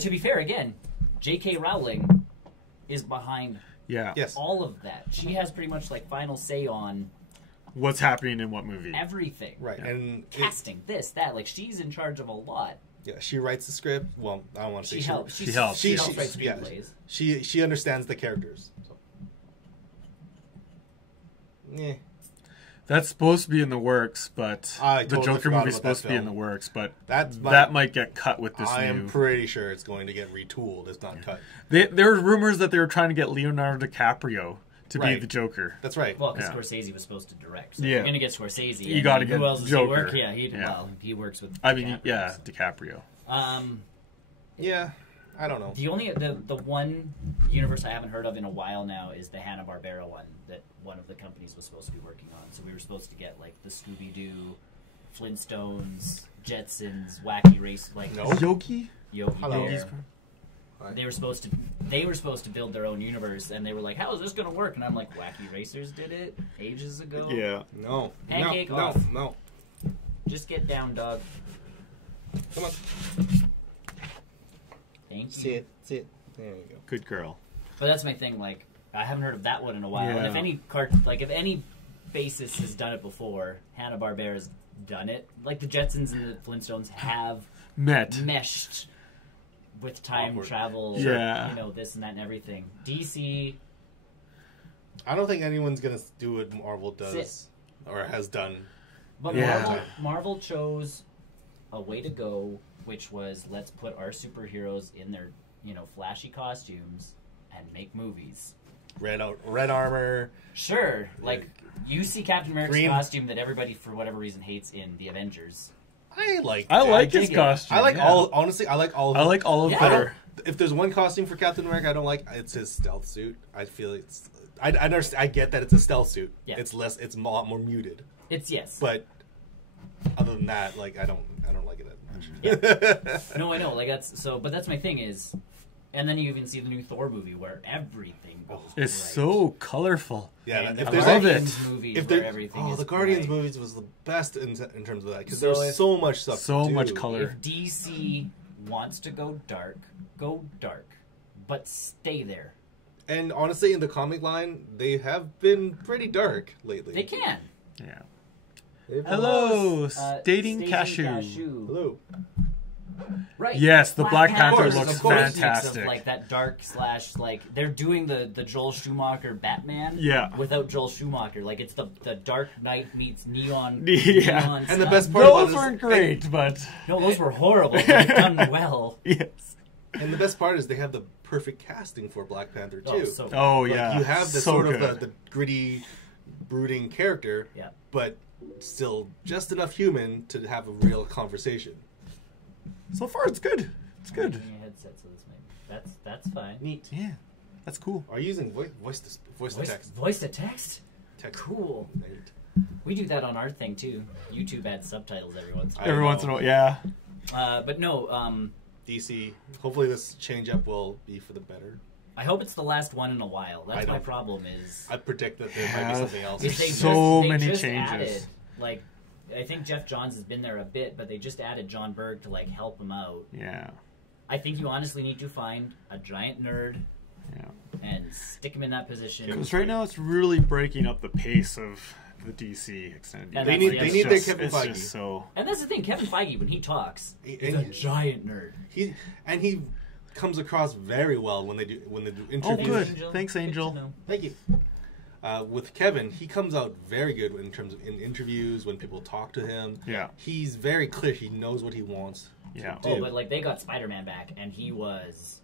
to be fair, again, J.K. Rowling is behind all of that. She has pretty much like final say on... what's happening in what movie? Everything. Right. And casting, this, that. Like, she's in charge of a lot. Yeah, she writes the script. Well, I don't want to say she helps. She helps write screenplays. She understands the characters. So. Yeah. That's supposed to be in the works, but the Joker movie is supposed to be in the works, but that might get cut with this. I am pretty sure it's going to get retooled. It's not cut. There were rumors that they were trying to get Leonardo DiCaprio to be the Joker. That's right. Well, because Scorsese was supposed to direct. So if you're going to get Scorsese. You got to get Joker. Work? Yeah, he works with DiCaprio. Yeah, I don't know. The one universe I haven't heard of in a while now is the Hanna-Barbera one that one of the companies was supposed to be working on. So we were supposed to get like the Scooby-Doo, Flintstones, Jetsons, Wacky Race, like Yogi Bear. They were supposed to build their own universe, and they were like, "How is this going to work?" And I'm like, "Wacky Racers did it ages ago." Yeah. No. Pancake off. No. Just get down, dog. Come on. Thank you. See it. There you go. Good girl. But that's my thing. Like, I haven't heard of that one in a while. Yeah. And if any basis has done it before, Hanna-Barbera's done it. Like the Jetsons and the Flintstones have meshed with time travel, this and that and everything. DC, I don't think anyone's gonna do what Marvel does or has done. But Marvel chose a way to go, which was let's put our superheroes in their flashy costumes and make movies. Red armor. Sure, like you see Captain America's costume that everybody for whatever reason hates in the Avengers. I like his costume. I like all. Honestly, I like all of them. I like all of them. If there's one costume for Captain America I don't like, it's his stealth suit. I feel it's. I understand. I get that it's a stealth suit. Yeah. It's less. It's a lot more muted. But other than that, like I don't like it as much. Yeah. No, I know. Like but that's my thing is, and then you even see the new Thor movie where everything goes. It's so colorful. Yeah, if there's the Guardians movies was the best in terms of that because there's so much stuff. So much color. If DC wants to go dark, but stay there. And honestly, in the comic line, they have been pretty dark lately. They can. Yeah. Hello, Stating Cashew. Hello. Right. Yes, the Black Panther looks fantastic. Of, like that dark / like they're doing the Joel Schumacher Batman. Yeah. Without Joel Schumacher, like it's the Dark Knight meets neon. Yeah. Neon and stuff. the best part those weren't great, but no, those were horrible. But done well. Yes. And the best part is they have the perfect casting for Black Panther too. Yeah. You have the sort of the gritty, brooding character, but still just enough human to have a real conversation. So far, it's good. It's good. Your headset, so that's fine. Neat. Yeah, that's cool. Are you using voice to text? Voice to text. Cool. Neat. We do that on our thing too. YouTube adds subtitles every once in a while. Every once in a while, yeah. But no. DC. Hopefully, this change up will be for the better. I hope it's the last one in a while. That's my problem. Is I predict that there might be something else. They many changes. Added, like, I think Jeff Johns has been there a bit, but they just added John Berg to like help him out. Yeah. I think you honestly need to find a giant nerd. Yeah. And stick him in that position. Because right now it's really breaking up the pace of the DC extended. And they need their Kevin Feige. So... And that's the thing, Kevin Feige, when he talks, he's a giant nerd. He comes across very well when they do interviews. Oh, good. Thanks, Angel. Thank you. With Kevin, he comes out very good in terms of in interviews when people talk to him. Yeah, he's very clear. He knows what he wants. Yeah. To do. Oh, but like they got Spider-Man back, and he was,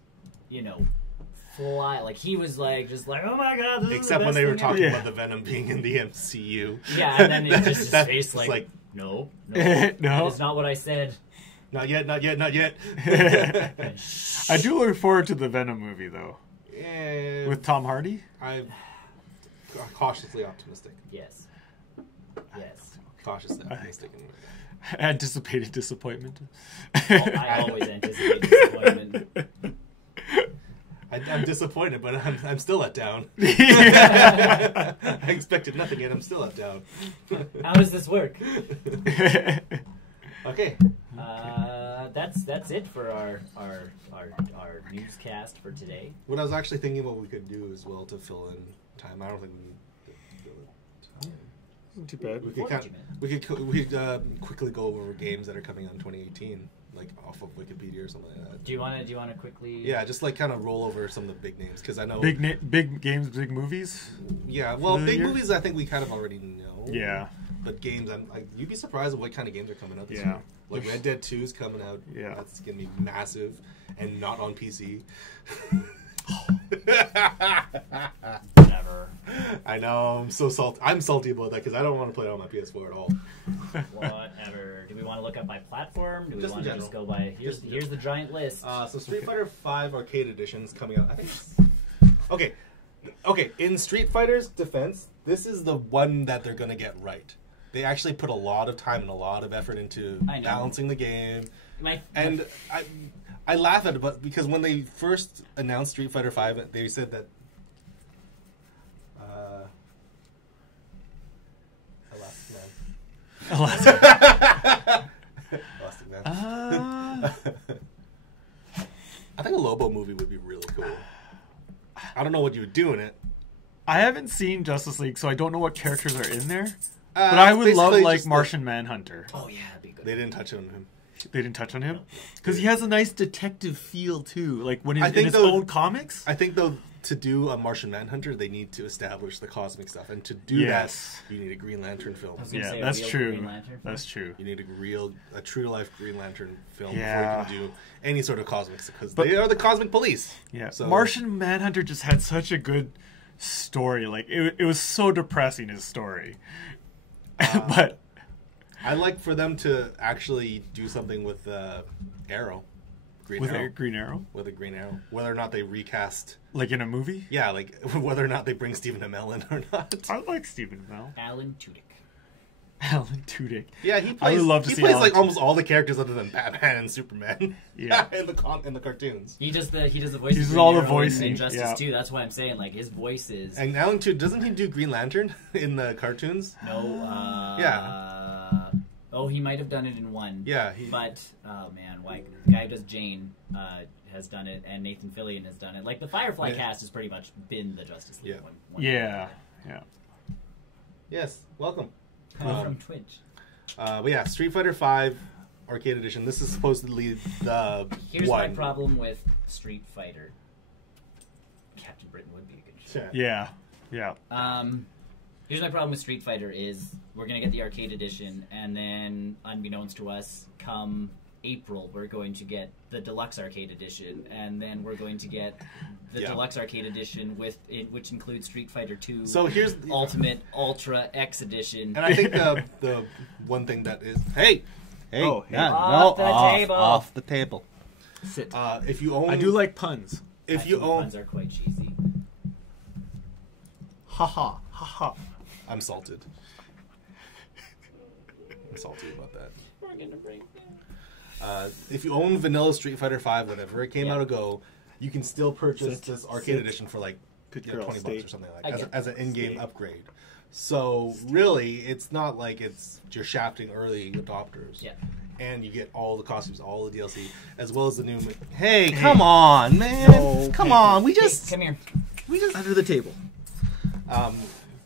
fly. Like he was like just like, oh my god. This Except is the when they were talking ever. about the Venom being in the MCU. Yeah, and then it's just his face like no, no, that's not what I said. Not yet, not yet, not yet. I do look forward to the Venom movie though. Yeah. With Tom Hardy. I'm cautiously optimistic. Yes. Cautiously optimistic. Anticipated disappointment. I always anticipate disappointment. I'm disappointed, but I'm still let down. I expected nothing, and I'm still let down. How does this work? Okay. That's it for our newscast for today. What I was actually thinking what we could do as well to fill in time. I don't think we need to fill in time. Not too bad. We could quickly go over games that are coming out in 2018, like off of Wikipedia or something like that. Do you want to quickly? Yeah, just like kind of roll over some of the big names because I know big games, big movies. Yeah, well, big movies I think we kind of already know. Yeah. But games, you'd be surprised at what kind of games are coming out this year. Like Red Dead 2 is coming out. Yeah, that's gonna be massive and not on PC. Never. I know. I'm so salty. I'm salty about that because I don't want to play it on my PS4 at all. Whatever. Do we want to look up by platform? Do we want to just go by? Here's the giant list. So Street Fighter V Arcade Edition is coming out. I think. Okay. In Street Fighter's defense, this is the one that they're gonna get right. They actually put a lot of time and a lot of effort into balancing the game. And I laugh at it, but because when they first announced Street Fighter V, they said that Elastic Man. I think a Lobo movie would be really cool. I don't know what you would do in it. I haven't seen Justice League, so I don't know what characters are in there. But I would love like Martian Manhunter. Oh yeah, that'd be good. They didn't touch on him. They didn't touch on him because he has a nice detective feel too. Like when he's in his own comics. I think though to do a Martian Manhunter, they need to establish the cosmic stuff, and to do that, you need a Green Lantern film. Yeah, that's true. That's true. You need a true life Green Lantern film before you can do any sort of cosmics because they are the cosmic police. Yeah. So Martian Manhunter just had such a good story. Like it was so depressing, his story. But I like for them to actually do something with Arrow. Green Arrow. With a Green Arrow. Whether or not they recast. Like in a movie? Yeah, like whether or not they bring Stephen Amell in or not. I like Stephen Amell. Alan Tudyk. Yeah, he plays. I would love to see plays Alan like Tudyk. Almost all the characters other than Batman and Superman. Yeah, in the cartoons. He does the voice. He does all the voicing. Injustice too. That's why I'm saying like his voice is. And Alan Tudyk, doesn't he do Green Lantern in the cartoons? No. Yeah. Oh, he might have done it in one. Yeah. But oh man, like the guy who does Jane has done it, and Nathan Fillion has done it. Like the Firefly cast has pretty much been the Justice League one. Yeah. Yes. Welcome. From Twitch. But yeah, Street Fighter V Arcade Edition. This is supposedly the Here's my problem with Street Fighter. Captain Britain would be a good show. Yeah. Here's my problem with Street Fighter is we're going to get the Arcade Edition, and then, unbeknownst to us, come April, we're going to get the Deluxe Arcade Edition, and then we're going to get the Deluxe Arcade Edition which includes Street Fighter 2 Ultimate Ultra X Edition. And I think the one thing that is... Hey! Off the table. Sit. If you own... I do like puns. Puns are quite cheesy. Ha. I'm salted. I'm salty about that. We're gonna break if you own Vanilla Street Fighter V, whenever it came out ago, you can still purchase this arcade edition for like $20 or something like that as an in-game upgrade. So really, it's not like you're shafting early adopters. Yeah. And you get all the costumes, all the DLC, as well as the new. Hey, come on, man! No, come on, we just come here. We just under the table.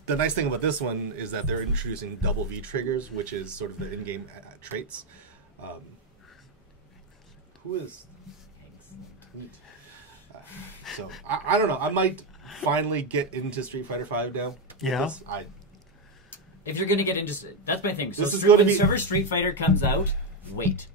The nice thing about this one is that they're introducing double V triggers, which is sort of the in-game traits. Who is? So I don't know. I might finally get into Street Fighter V now. Yeah. If you're gonna get into, that's my thing. So this is whenever Street Fighter comes out, wait.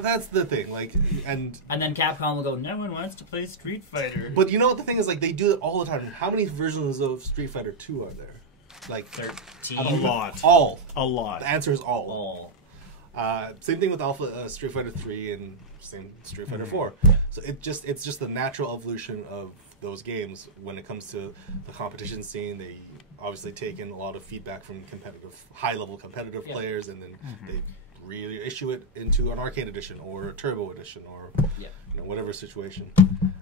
That's the thing, like, and then Capcom will go, no one wants to play Street Fighter. But you know what the thing is, like, they do it all the time. How many versions of Street Fighter 2 are there? Like 13. A lot. All. A lot. The answer is all. Same thing with Alpha Street Fighter 3 and same Street Fighter 4. So it's just the natural evolution of those games when it comes to the competition scene. They obviously take in a lot of feedback from high-level competitive players, and then they really issue it into an arcade edition or a turbo edition or whatever situation.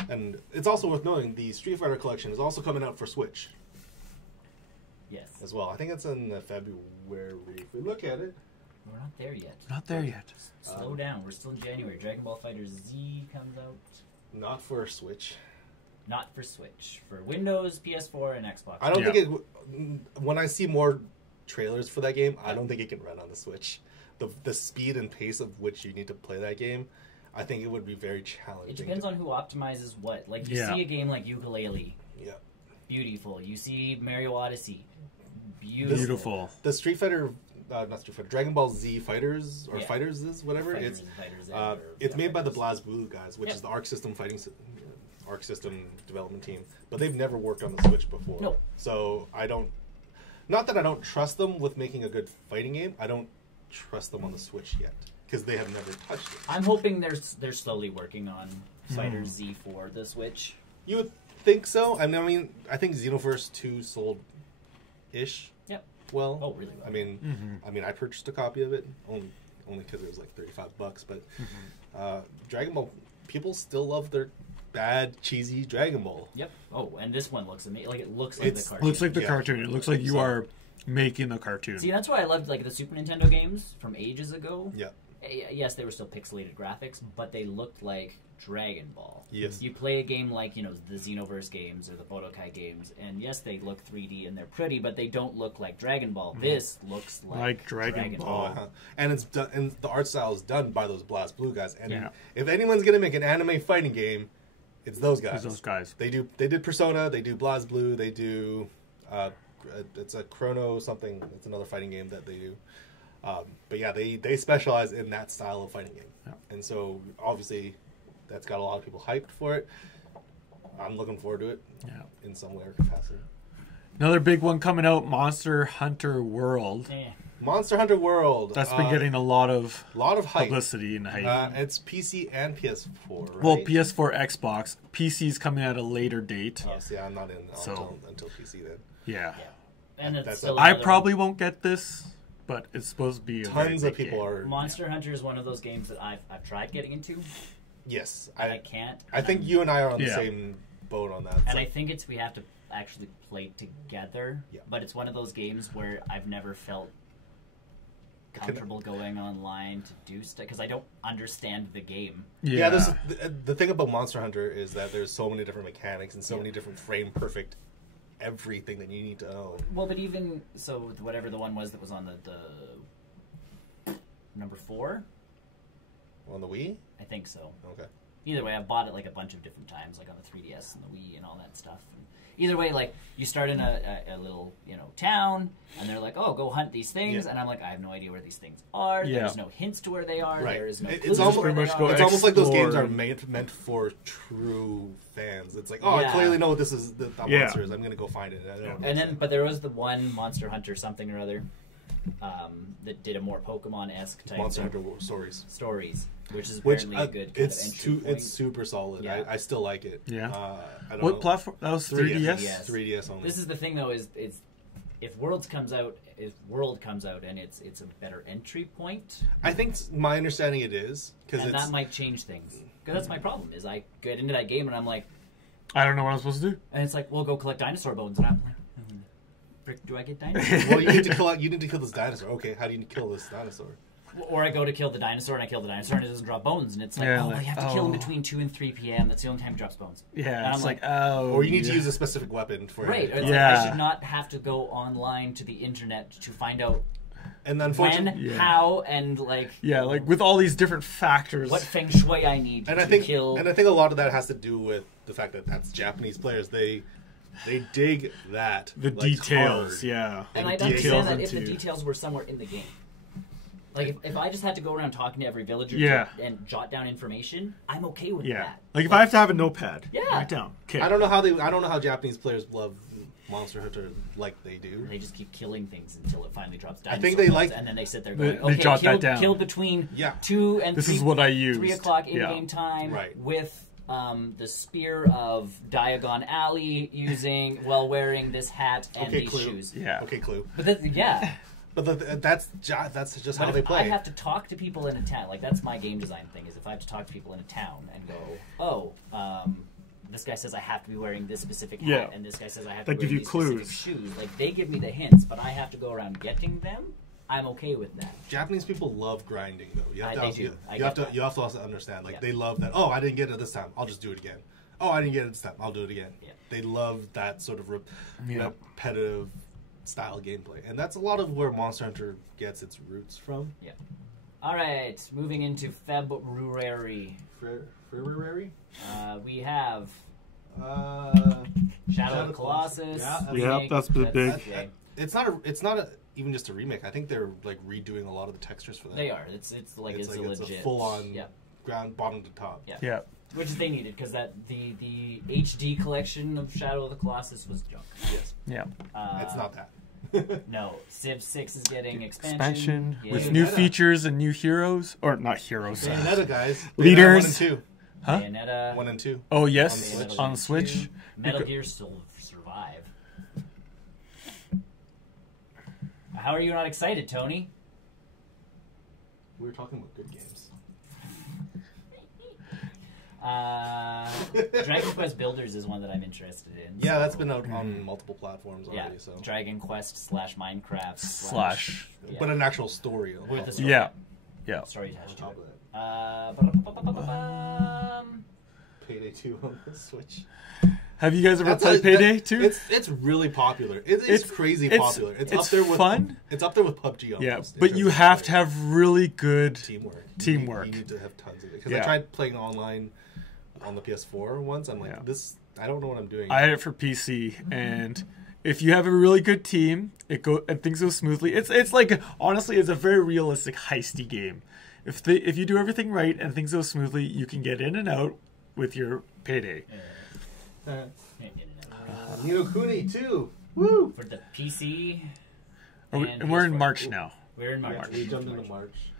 And it's also worth noting the Street Fighter collection is also coming out for Switch. Yes. As well. I think it's in February. If we look at it. We're not there yet. Not there yet. Slow down. We're still in January. Dragon Ball Fighter Z comes out. Not for Switch. Not for Switch. For Windows, PS4, and Xbox. I don't think it... When I see more trailers for that game, I don't think it can run on the Switch. The speed and pace of which you need to play that game, I think it would be very challenging. It depends on who optimizes what. Like, you see a game like Yooka-Laylee. Yeah. Beautiful. You see Mario Odyssey. Beautiful. The Street Fighter... not Street Fighter, Dragon Ball Z Fighters, or Fighters is whatever. It's made by the BlazBlue guys, which is the Arc System development team. But they've never worked on the Switch before. No. So I don't... Not that I don't trust them with making a good fighting game. I don't trust them on the Switch yet because they have never touched it. I'm hoping they're slowly working on Fighter Z for the Switch. You would think so. I mean, I think Xenoverse 2 sold ish. Yep. Well. Oh, really well. I mean, I purchased a copy of it only because it was like $35. But Dragon Ball, people still love their bad, cheesy Dragon Ball. Yep. Oh, and this one looks amazing. Like, it looks like the cartoon. Looks like the cartoon. It looks like you are making the cartoon. See, that's why I loved like the Super Nintendo games from ages ago. Yeah. Yes, they were still pixelated graphics, but they looked like Dragon Ball. Yes. You play a game like, the Xenoverse games or the Budokai games, and yes, they look 3D and they're pretty, but they don't look like Dragon Ball. This looks like Dragon Ball. And it's done, and the art style is done by those BlazBlue guys. And if anyone's gonna make an anime fighting game, it's those guys. It's those guys. They did Persona. They do BlazBlue. They do. It's a Chrono something. It's another fighting game that they do. But yeah, they specialize in that style of fighting game. Yeah. And so obviously that's got a lot of people hyped for it. I'm looking forward to it in some way or capacity. Another big one coming out, Monster Hunter World. Monster Hunter World. That's been getting a lot of hype. Publicity and hype. It's PC and PS4, right? Well, PS4, Xbox. PC's coming at a later date. Yes, I'm not in until PC then. Yeah. And I probably won't get this, but it's supposed to be tons of people are. Monster Hunter is one of those games that I've tried getting into. Yes, I can't. I think you and I are on the same boat on that. And I think we have to actually play together. Yeah. But it's one of those games where I've never felt comfortable going online to do stuff because I don't understand the game. Yeah, the thing about Monster Hunter is that there's so many different mechanics and so many different frame perfect everything that you need to know. Well, but even so, whatever the one was that was on the number 4 on the Wii, I think so. Okay. Either way, I've bought it like a bunch of different times, like on the 3DS and the Wii and all that stuff. And either way, like you start in a little town, and they're like, "Oh, go hunt these things," and I'm like, "I have no idea where these things are. There's no hints to where they are. There is no clues to where they are." It's almost like those games are meant for true fans. It's like, I clearly know what this is. The monster is. I'm going to go find it. But there was the one Monster Hunter something or other that did a more Pokemon-esque type Monster Hunter Stories. Which is apparently a good kind of entry point. It's super solid. Yeah. I still like it. Yeah. What platform? That was 3DS? 3DS only. This is the thing, though, is if World comes out and it's a better entry point. I think my understanding it is because that might change things. Because that's my problem is I get into that game and I'm like, I don't know what I'm supposed to do. And it's like, we'll go collect dinosaur bones, and I'm like, frick, do I get dinosaurs? Well, you need to kill this dinosaur. Okay, how do you kill this dinosaur? Or I go to kill the dinosaur, and I kill the dinosaur, and it doesn't drop bones, and it's like, you have to kill him between 2 and 3 p.m. That's the only time he drops bones. Yeah, and it's like, oh. Or you need to use a specific weapon for it. Right. Like, I should not have to go online to the internet to find out and when, how, and like... Yeah, like with all these different factors. What feng shui I need to kill. And I think a lot of that has to do with the fact that that's Japanese players. They dig that. The details, yeah. And I'd understand that if the details were somewhere in the game. Like, if I just had to go around talking to every villager and jot down information, I'm okay with that. Like, if I have to have a notepad, write down. Okay. I don't know how Japanese players love Monster Hunter like they do. They just keep killing things until it finally drops down. I think they like, and then they sit there going, okay, kill between 2 and 3 o'clock in-game time with the spear of Diagon Alley while wearing this hat and these shoes. Yeah. Okay, Clue. But But that's just how they play. I have to talk to people in a town. Like, that's my game design thing, is if I have to talk to people in a town and go, this guy says I have to be wearing this specific hat, and this guy says I have to be wearing these specific shoes. Like, they give me the hints, but I have to go around getting them. I'm okay with that. Japanese people love grinding, though. You have to also understand, like, they love that, I didn't get it this time, I'll just do it again. Oh, I didn't get it this time, I'll do it again. Yeah. They love that sort of repetitive style gameplay, and that's a lot of where Monster Hunter gets its roots from. Yeah. All right, moving into February. February. We have Shadow of the Colossus. That's big. It's not even just a remake. I think they're like redoing a lot of the textures for that. They are. It's a legit, a full on ground bottom to top. Yeah. Which they needed because the HD collection of Shadow of the Colossus was junk. Yes. Yeah. It's not that. No, Civ 6 is getting expansion with new features and new heroes, or not heroes. Bayonetta, guys. Leaders. 1 and 2. Huh? Bayonetta 1 and 2. Oh yes, on the Switch. Metal Gear still survive. How are you not excited, Tony? We were talking about good games. Dragon Quest Builders is one that I'm interested in. Yeah, that's been out on multiple platforms already. So Dragon Quest / Minecraft but an actual story. With the story. Yeah. Story attached to it. Payday 2 on the Switch. Have you guys ever played Payday 2? It's really popular. It's crazy popular. It's up there with fun. It's up there with PUBG almost. Yeah, but you have to have really good teamwork. You need to have tons of it. Because I tried playing online on the PS4 once. I'm like, I don't know what I'm doing. I had it for PC, and if you have a really good team, and things go smoothly. It's like, honestly, it's a very realistic heisty game. If you do everything right and things go smoothly, you can get in and out with your Payday. Ni no Kuni 2. Woo! For the PC. And we're in March now. We're in March. We jumped into March.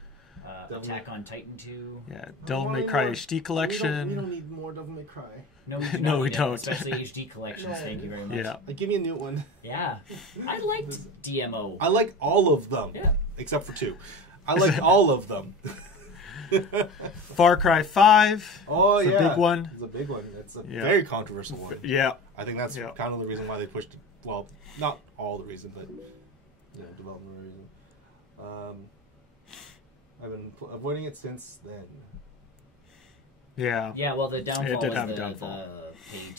Attack on Titan 2. Yeah, Devil May Cry HD collection. We don't need more Devil May Cry. No, we don't. Especially HD collections. Thank you very much. Yeah. Give me a new one. Yeah. I liked DMO. I like all of them. Yeah. Except for 2. I like all of them. Far Cry 5. Oh, it's a big one. It's a big one. It's a very controversial one. Yeah. I think that's kind of the reason why they pushed it. Well, not all the reason, but development reason. I've been avoiding it since then. Yeah. Yeah, well, the downfall was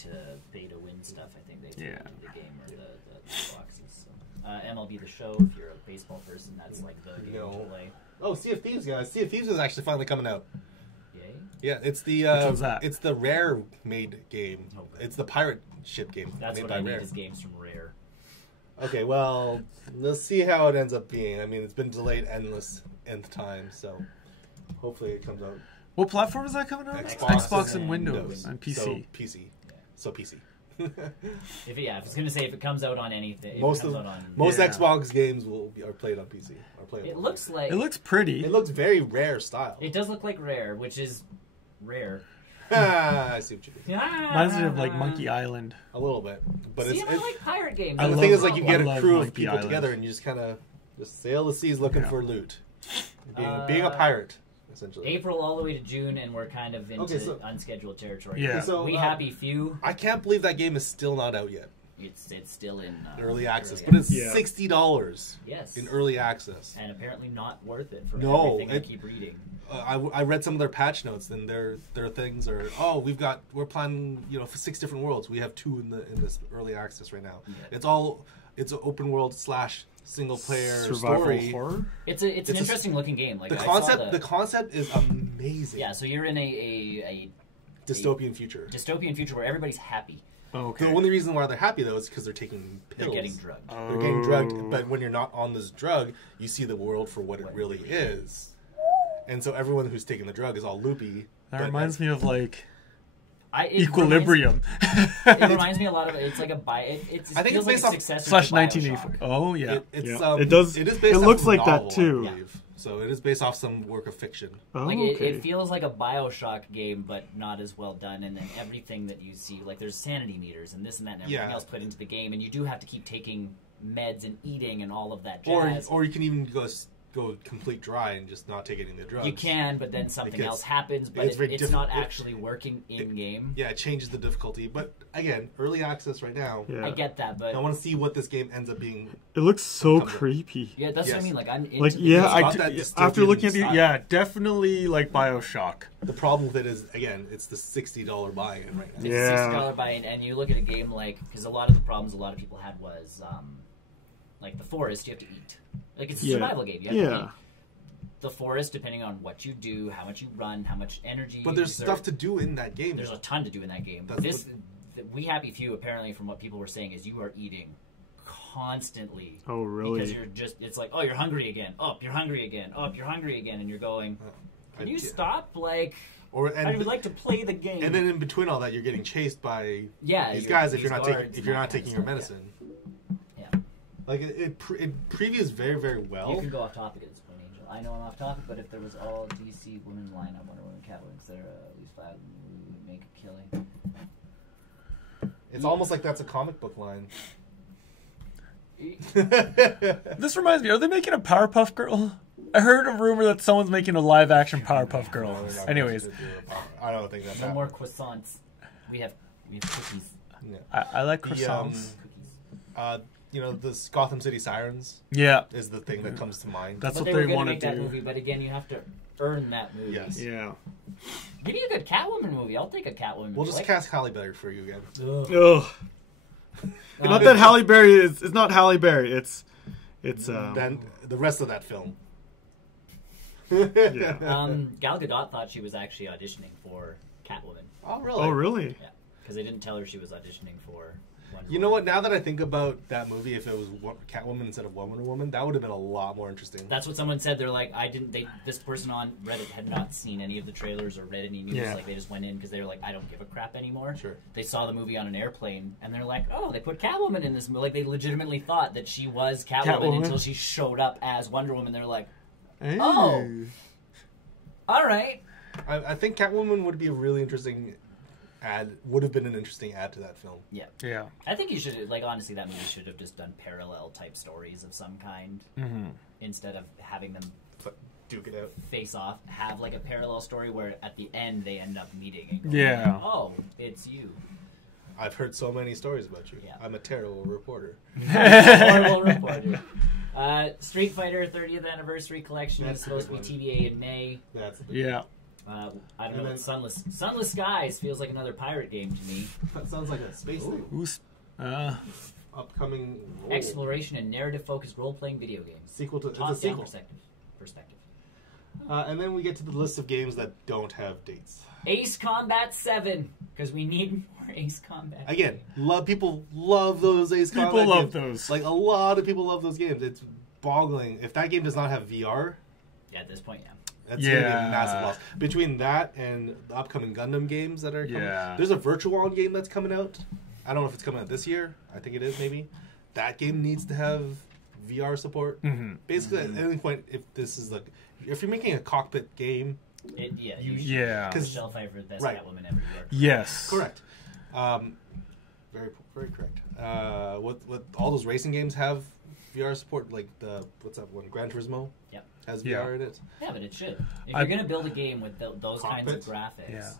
the pay to win stuff, I think they did the game or the boxes. So. MLB The Show, if you're a baseball person, that's like the game to play. Oh, Sea of Thieves, guys. Sea of Thieves is actually finally coming out. Yay? Yeah, it's the Which one's that? It's the Rare made game. Okay. It's the pirate ship game. That's made what by I Rare. need is games from Rare. Okay, well, let's see how it ends up being. I mean, it's been delayed endless nth time, so hopefully it comes out. What platform is that coming out? Xbox and Windows and PC. So PC. Yeah. So PC. If it's going to say if it comes out on anything, most Xbox games are played on PC. It looks pretty. It looks very Rare style. It does look like Rare, which is rare. I see what you mean. Reminds me of like Monkey Island. A little bit, but I like pirate games. And the thing is, like, you get I a crew of Monkey people Island. together, and you just kind of just sail the seas looking for loot, being a pirate, essentially. April all the way to June, and we're kind of into unscheduled territory. Yeah. So, We Happy Few. I can't believe that game is still not out yet. It's still in early access, but it's $60. Yes. In early access, and apparently not worth it for everything I keep reading. I read some of their patch notes, and their things are we're planning for 6 different worlds. We have 2 in this early access right now. Yeah. It's an open world / single player survival story. Horror. It's an interesting looking game. Like the concept is amazing. Yeah, so you're in a dystopian future. Dystopian future where everybody's happy. Okay. The only reason why they're happy though is because they're taking pills. They're getting drugged. They're getting drugged, but when you're not on this drug, you see the world for what it really is. And so everyone who's taking the drug is all loopy. That reminds me of like Equilibrium. It reminds me a lot of it's like a I think it's based off /1984. Oh yeah, it does. It is based. It looks like novel, that too. Yeah. So it is based off some work of fiction. Oh, like okay. it feels like a BioShock game, but not as well done. And then everything that you see, like there's sanity meters and this and that and everything else put into the game, and you do have to keep taking meds and eating and all of that jazz. Or you can even go complete dry and just not take any of the drugs. You can, but then something else happens, but it's not actually working in-game. Yeah, it changes the difficulty. But again, early access right now. Yeah. I get that, but I want to see what this game ends up being. It looks so creepy. Yeah, that's what I mean. Like I'm into after looking at the definitely like BioShock. The problem with it is, again, it's the $60 buy-in right now. It's $60 buy-in, and you look at a game like, because a lot of the problems a lot of people had was like the forest, you have to eat. Like it's a survival game. You have to eat. The forest, depending on what you do, how much you run, how much energy. But there's stuff to do in that game. There's a ton to do in that game. We Happy Few, apparently, from what people were saying, is you are eating constantly. Oh, really? Because it's like, oh, you're hungry again. Oh, you're hungry again. Oh, you're hungry again, and you're going, can you stop? Like, I would like to play the game. And then in between all that, you're getting chased by these guys if you're not taking your medicine. Like it previews very, very well. You can go off topic at this point, Angel. I know I'm off topic, but if there was all DC women lineup, Wonder Woman, Catwoman, etc., at least 5, we would make a killing. It's almost like that's a comic book line. This reminds me, are they making a Powerpuff Girl? I heard a rumor that someone's making a live-action Powerpuff Girl. Anyways. I don't think that's no more croissants. We have cookies. Yeah. I like croissants. The Gotham City Sirens. Yeah, is the thing that comes to mind. That's what they want to do. That movie, but again, you have to earn that movie. Yes. Yeah. Give me a good Catwoman movie. I'll take a Catwoman movie. We'll just cast Halle Berry for you again. Ugh. Not that Halle Berry is. It's not Halle Berry. It's. Then the rest of that film. Yeah. Gal Gadot thought she was actually auditioning for Catwoman. Oh really? Oh really? Yeah, because they didn't tell her she was auditioning for. You know what? Now that I think about that movie, if it was Catwoman instead of Wonder Woman, that would have been a lot more interesting. That's what someone said. They're like, this person on Reddit had not seen any of the trailers or read any news. Yeah. Like they just went in because they were like, I don't give a crap anymore. Sure. They saw the movie on an airplane and they're like, oh, they put Catwoman in this movie. Like they legitimately thought that she was Catwoman until she showed up as Wonder Woman. They're like, oh, all right. I think Catwoman would be a really interesting. Would have been an interesting add to that film. Yeah. I think you should, honestly, that movie should have just done parallel type stories of some kind instead of having them duke it out, face off. Have a parallel story where at the end they end up meeting. And going, oh, it's you. I've heard so many stories about you. Yeah. I'm a terrible reporter. Horrible reporter. Street Fighter 30th Anniversary Collection is supposed to be TBA in May. That's I don't know. Sunless Skies feels like another pirate game to me. That sounds like a space thing. Upcoming exploration and narrative-focused role-playing video games. Sequel to top-down perspective. And then we get to the list of games that don't have dates. Ace Combat 7, because we need more Ace Combat. Again, people love those Ace Combat games. People love those. Like a lot of people love those games. It's boggling. If that game does not have VR, at this point, that's going to be a massive loss. Between that and the upcoming Gundam games that are coming. There's a Virtual game that's coming out. I don't know if it's coming out this year. I think it is, maybe. That game needs to have VR support. Basically, at any point, if you're making a cockpit game, Michelle Pfeiffer, best Catwoman ever. Yes. Correct. Very, very correct. What all those racing games have VR support? Like what's that one? Gran Turismo. Yep. Has VR in it. Yeah, but it should. If you're gonna build a game with those kinds of graphics. Yeah.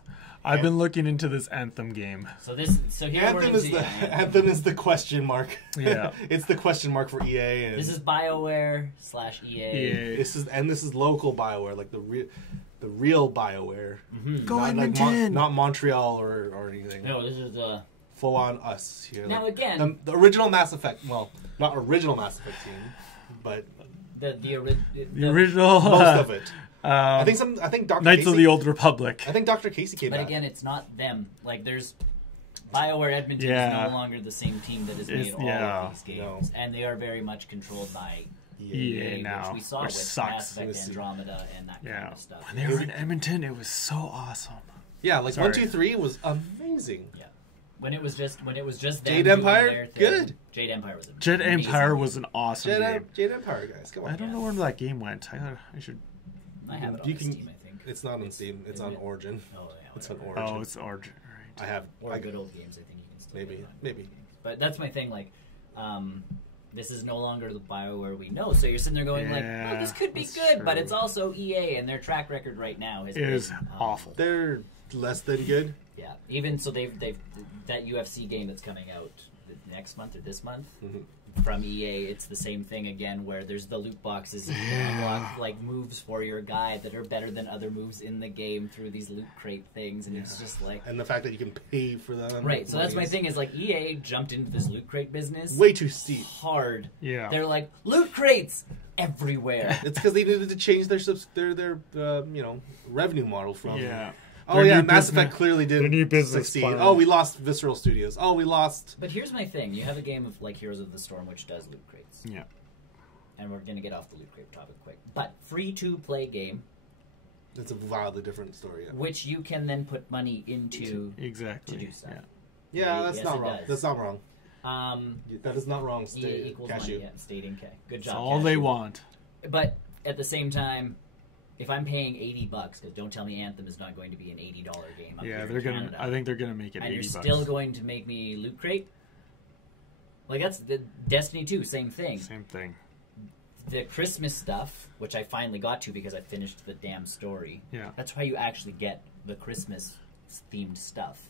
I've been looking into this Anthem game. Anthem is the question mark. Yeah. It's the question mark for EA. And this is BioWare/EA. This is local BioWare, like the real BioWare. Mm-hmm. Go Edmonton. Not Montreal or anything. No, this is full on us here. Now like, again, the original Mass Effect. Well, not original Mass Effect team, but the original most of it. I think Dr. Knights Casey, of the Old Republic. I think Dr. Casey came back. But again, it's not them. Like there's BioWare Edmonton is no longer the same team that has made all of these games, and they are very much controlled by EA now, which we saw with Mass Effect Andromeda and that kind of stuff. When they were in Edmonton, it was so awesome. Yeah, like 1, 2, 3 was amazing. Yeah. When it was just them Jade Empire, their thing, good. Jade Empire was amazing. Jade Empire was an awesome game. Jade Empire, guys, come on. I don't know where that game went. I should. I have it on Steam, I think. It's not on Steam. It's on Origin. Oh, yeah. It's on Origin. Oh, it's Origin. Right. I have. Good old games. I think you can still. Maybe. But that's my thing. Like, this is no longer the BioWare we know. So you're sitting there going like, "Oh, this could be good," true. But it's also EA, and their track record right now is awful. They're less than good. Yeah. Even so, they've that UFC game that's coming out next month or this month. Mm-hmm. From EA, it's the same thing again, where there's the loot boxes. You can unlock like moves for your guy that are better than other moves in the game through these loot crate things, and it's just like, and the fact that you can pay for them. Right. So that's my thing. Is like EA jumped into this loot crate business way too steep, hard. Yeah. They're like loot crates everywhere. It's because they needed to change their revenue model from. Yeah. Oh yeah, Mass Effect clearly didn't succeed. Plan. Oh, we lost Visceral Studios. Oh, we lost. But here's my thing: you have a game of like Heroes of the Storm, which does loot crates. Yeah. And we're gonna get off the loot crate topic quick, but free-to-play game. It's a wildly different story. Yeah. Which you can then put money into exactly to do stuff. Yeah, that's not wrong. That's not wrong. That is not wrong. EA equals money. Yeah, state in K. Good job. That's all they want. But at the same time, if I'm paying $80, because don't tell me Anthem is not going to be an $80 game. They're gonna. Canada, I think they're gonna make it $80. And you're still going to make me loot crate. Like that's the Destiny 2, same thing. Same thing. The Christmas stuff, which I finally got to because I finished the damn story. Yeah. That's how you actually get the Christmas themed stuff.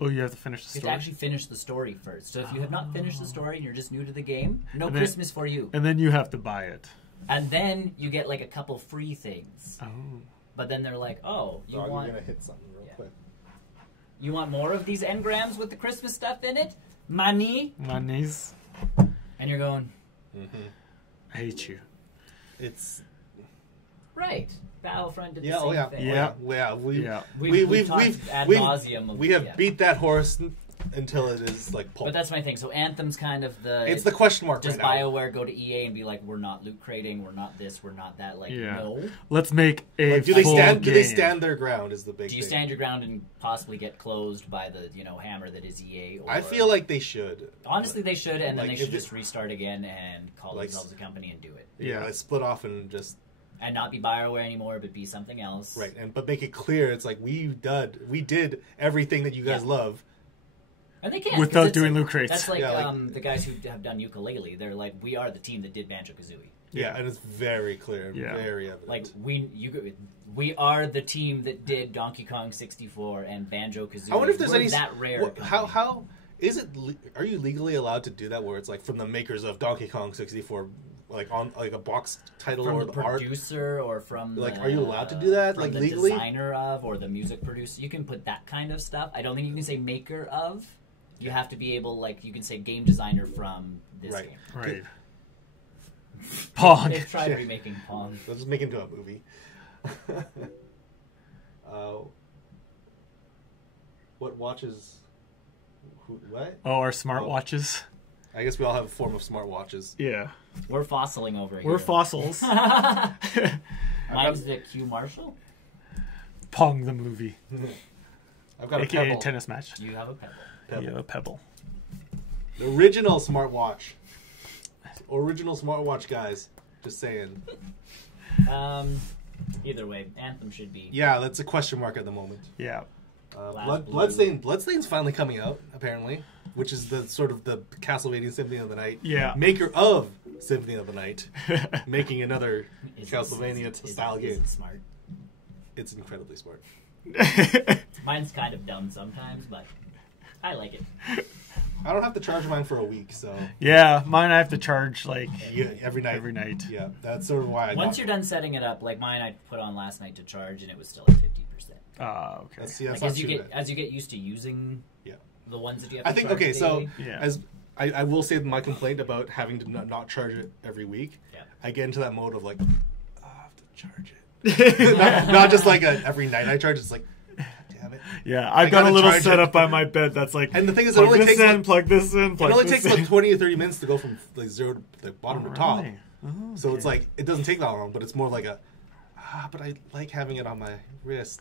Oh, you have to finish the story? You have to actually finish the story first. So if you have not finished the story and you're just new to the game, Christmas for you. And then you have to buy it. And then you get like a couple free things. Oh. But then they're like, oh, you're going to hit something real quick. You want more of these engrams with the Christmas stuff in it? Monies. And you're going... Mm-hmm. I hate you. It's... Right. Battlefront did the same thing. We've ad nauseum. We have beat that horse until it is like pulp. But that's my thing. So Anthem's kind of the... It's the question mark Does right now. BioWare go to EA and be like, we're not loot crating, we're not this, we're not that? Like, no. Let's make a do they stand their ground is the big thing. Do you stand your ground and possibly get closed by the hammer that is EA? Or... I feel like they should. Honestly, they should, and then they should just restart again and call themselves a company and do it. Yeah, split off and just... And not be BioWare anymore, but be something else. Right, but make it clear, it's like, we did everything that you guys love. And they can without doing loot crates. That's like, the guys who have done Yooka-Laylee. They're like, we are the team that did Banjo-Kazooie. Yeah, and it's very clear, very evident. Like we are the team that did Donkey Kong 64 and Banjo-Kazooie. I wonder if there's any that rare. How is it? Are you legally allowed to do that? Where it's like from the makers of Donkey Kong 64, like on like a box title from or the art? Producer or from like, are you allowed to do that? Like the legally, designer of or the music producer. You can put that kind of stuff. I don't think you can say maker of. You have to be able, like, you can say game designer from this game. Right. Pong. They've tried remaking Pong. Let's just make it into a movie. What watches? What? Oh, our smartwatches. I guess we all have a form of smartwatches. Yeah. We're fossiling over here. We're fossils. Mine's the Q Marshall. Pong the movie. I've got AKA a Pebble. tennis match. You have a Pebble. You have a Pebble. The original smartwatch. Original smartwatch guys. Just saying. Either way, Anthem should be. Yeah, that's a question mark at the moment. Yeah. Bloodstained's finally coming out, apparently, which is the sort of the Castlevania Symphony of the Night. Yeah. Maker of Symphony of the Night, making another Castlevania-style game. Is it smart? It's incredibly smart. Mine's kind of dumb sometimes, but I like it. I don't have to charge mine for a week, so... Yeah, mine I have to charge, like... Yeah, every night. Every night. Yeah, that's sort of why Once you're done setting it up, like mine I put on last night to charge, and it was still at 50%. Okay. That's like as you get used to using the ones that you have to charge daily. So as I will say my complaint about having to not charge it every week, I get into that mode of like, I have to charge it. not just like every night I charge, it's like, damn it. Yeah, I've got a little setup by my bed that's like, and the thing is, plug this in, plug this in. It only takes like 20 or 30 minutes to go from like zero to the bottom to top. Okay. So it's like, it doesn't take that long, but it's more like but I like having it on my wrist.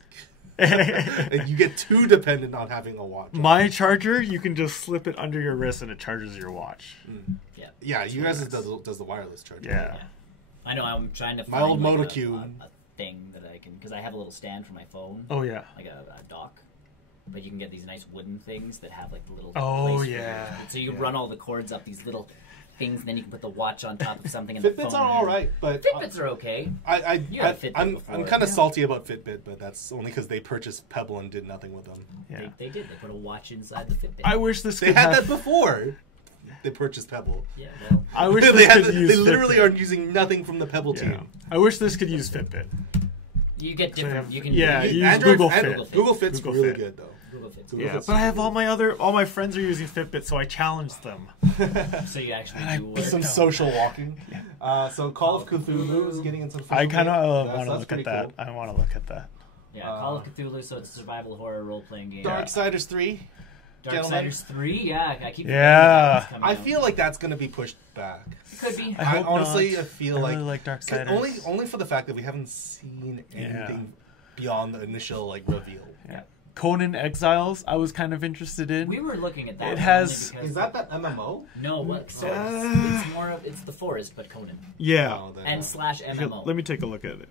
And you get too dependent on having a watch. My charger, you can just slip it under your wrist and it charges your watch. Yeah, you guys does the wireless charger. Yeah. I know. I'm trying to find my old MotoQ a thing that I can, because I have a little stand for my phone. Oh yeah, like a dock. But you can get these nice wooden things that have like the little. Oh yeah. So you run all the cords up these little things, and then you can put the watch on top of something. And Fitbits are all right, but Fitbits are okay. I'm kind of salty about Fitbit, but that's only because they purchased Pebble and did nothing with them. Yeah. They did. They put a watch inside the Fitbit. I wish this. They had that before. They purchased Pebble. Yeah, well, I wish this could use. They literally Fitbit. are using nothing from the Pebble team. I wish this could use Fitbit. You get different. You can use Android, Google Fit. Google Fit's really good though. Yeah, but I have all my friends are using Fitbit, so I challenged them. So you actually do work. Some social walking. So Call of Cthulhu is getting into. I kind of want to look at that. Cool. I want to look at that. Yeah, Call of Cthulhu. So it's a survival horror role playing game. Darksiders 3. Darksiders 3. Yeah, I keep. I feel like that's going to be pushed back. It could be. I honestly feel I really like Darksiders. Only for the fact that we haven't seen anything beyond the initial like reveal. Yeah. Conan Exiles, I was kind of interested in. We were looking at that. It has. Is that MMO? No, what? So it's more of the Forest, but Conan. Yeah. And /MMO. Let me take a look at it.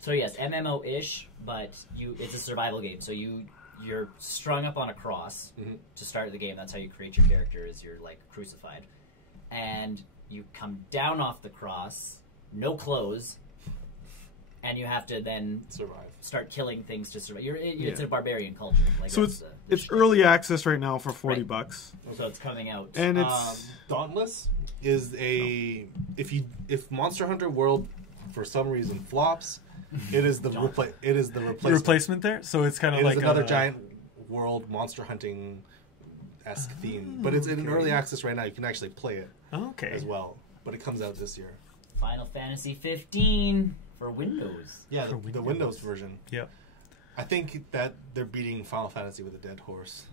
So yes, MMO-ish, but it's a survival game. So you're strung up on a cross to start the game. That's how you create your character. Is you're like crucified, and you come down off the cross, no clothes. And you have to then start killing things to survive. It's a barbarian culture. Like so it's early access right now for $40. So it's coming out. And it's Dauntless is if Monster Hunter World for some reason flops, it is the replacement there. So it's kind of like another giant world monster hunting esque theme. But it's in early access right now. You can actually play it as well. But it comes out this year. Final Fantasy 15. For Windows. Yeah, the Windows version. Yep. I think that they're beating Final Fantasy with a dead horse.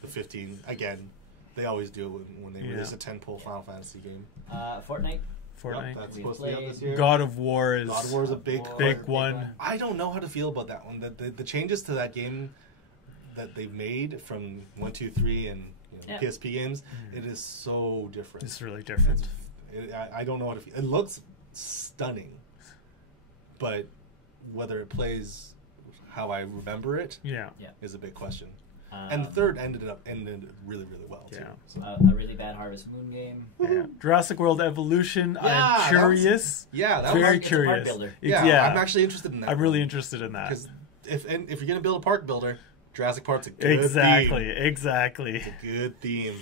The 15. Again, they always do when they release a 10-pole Final Fantasy game. Fortnite. Yep, that's supposed to be out this year. God of War is a big one. I don't know how to feel about that one. The changes to that game that they've made from 1, 2, 3 and PSP games, it is so different. It's really different. I don't know how to feel. It looks stunning. But whether it plays how I remember it is a big question. And the third ended really, really well, too. So. A really bad Harvest Moon game. Yeah. Jurassic World Evolution, I'm curious. Very curious. It's a park builder. I'm actually interested in that. I'm really interested in that. Because if you're going to build a park builder, Jurassic Park's a good theme. Exactly. It's a good theme.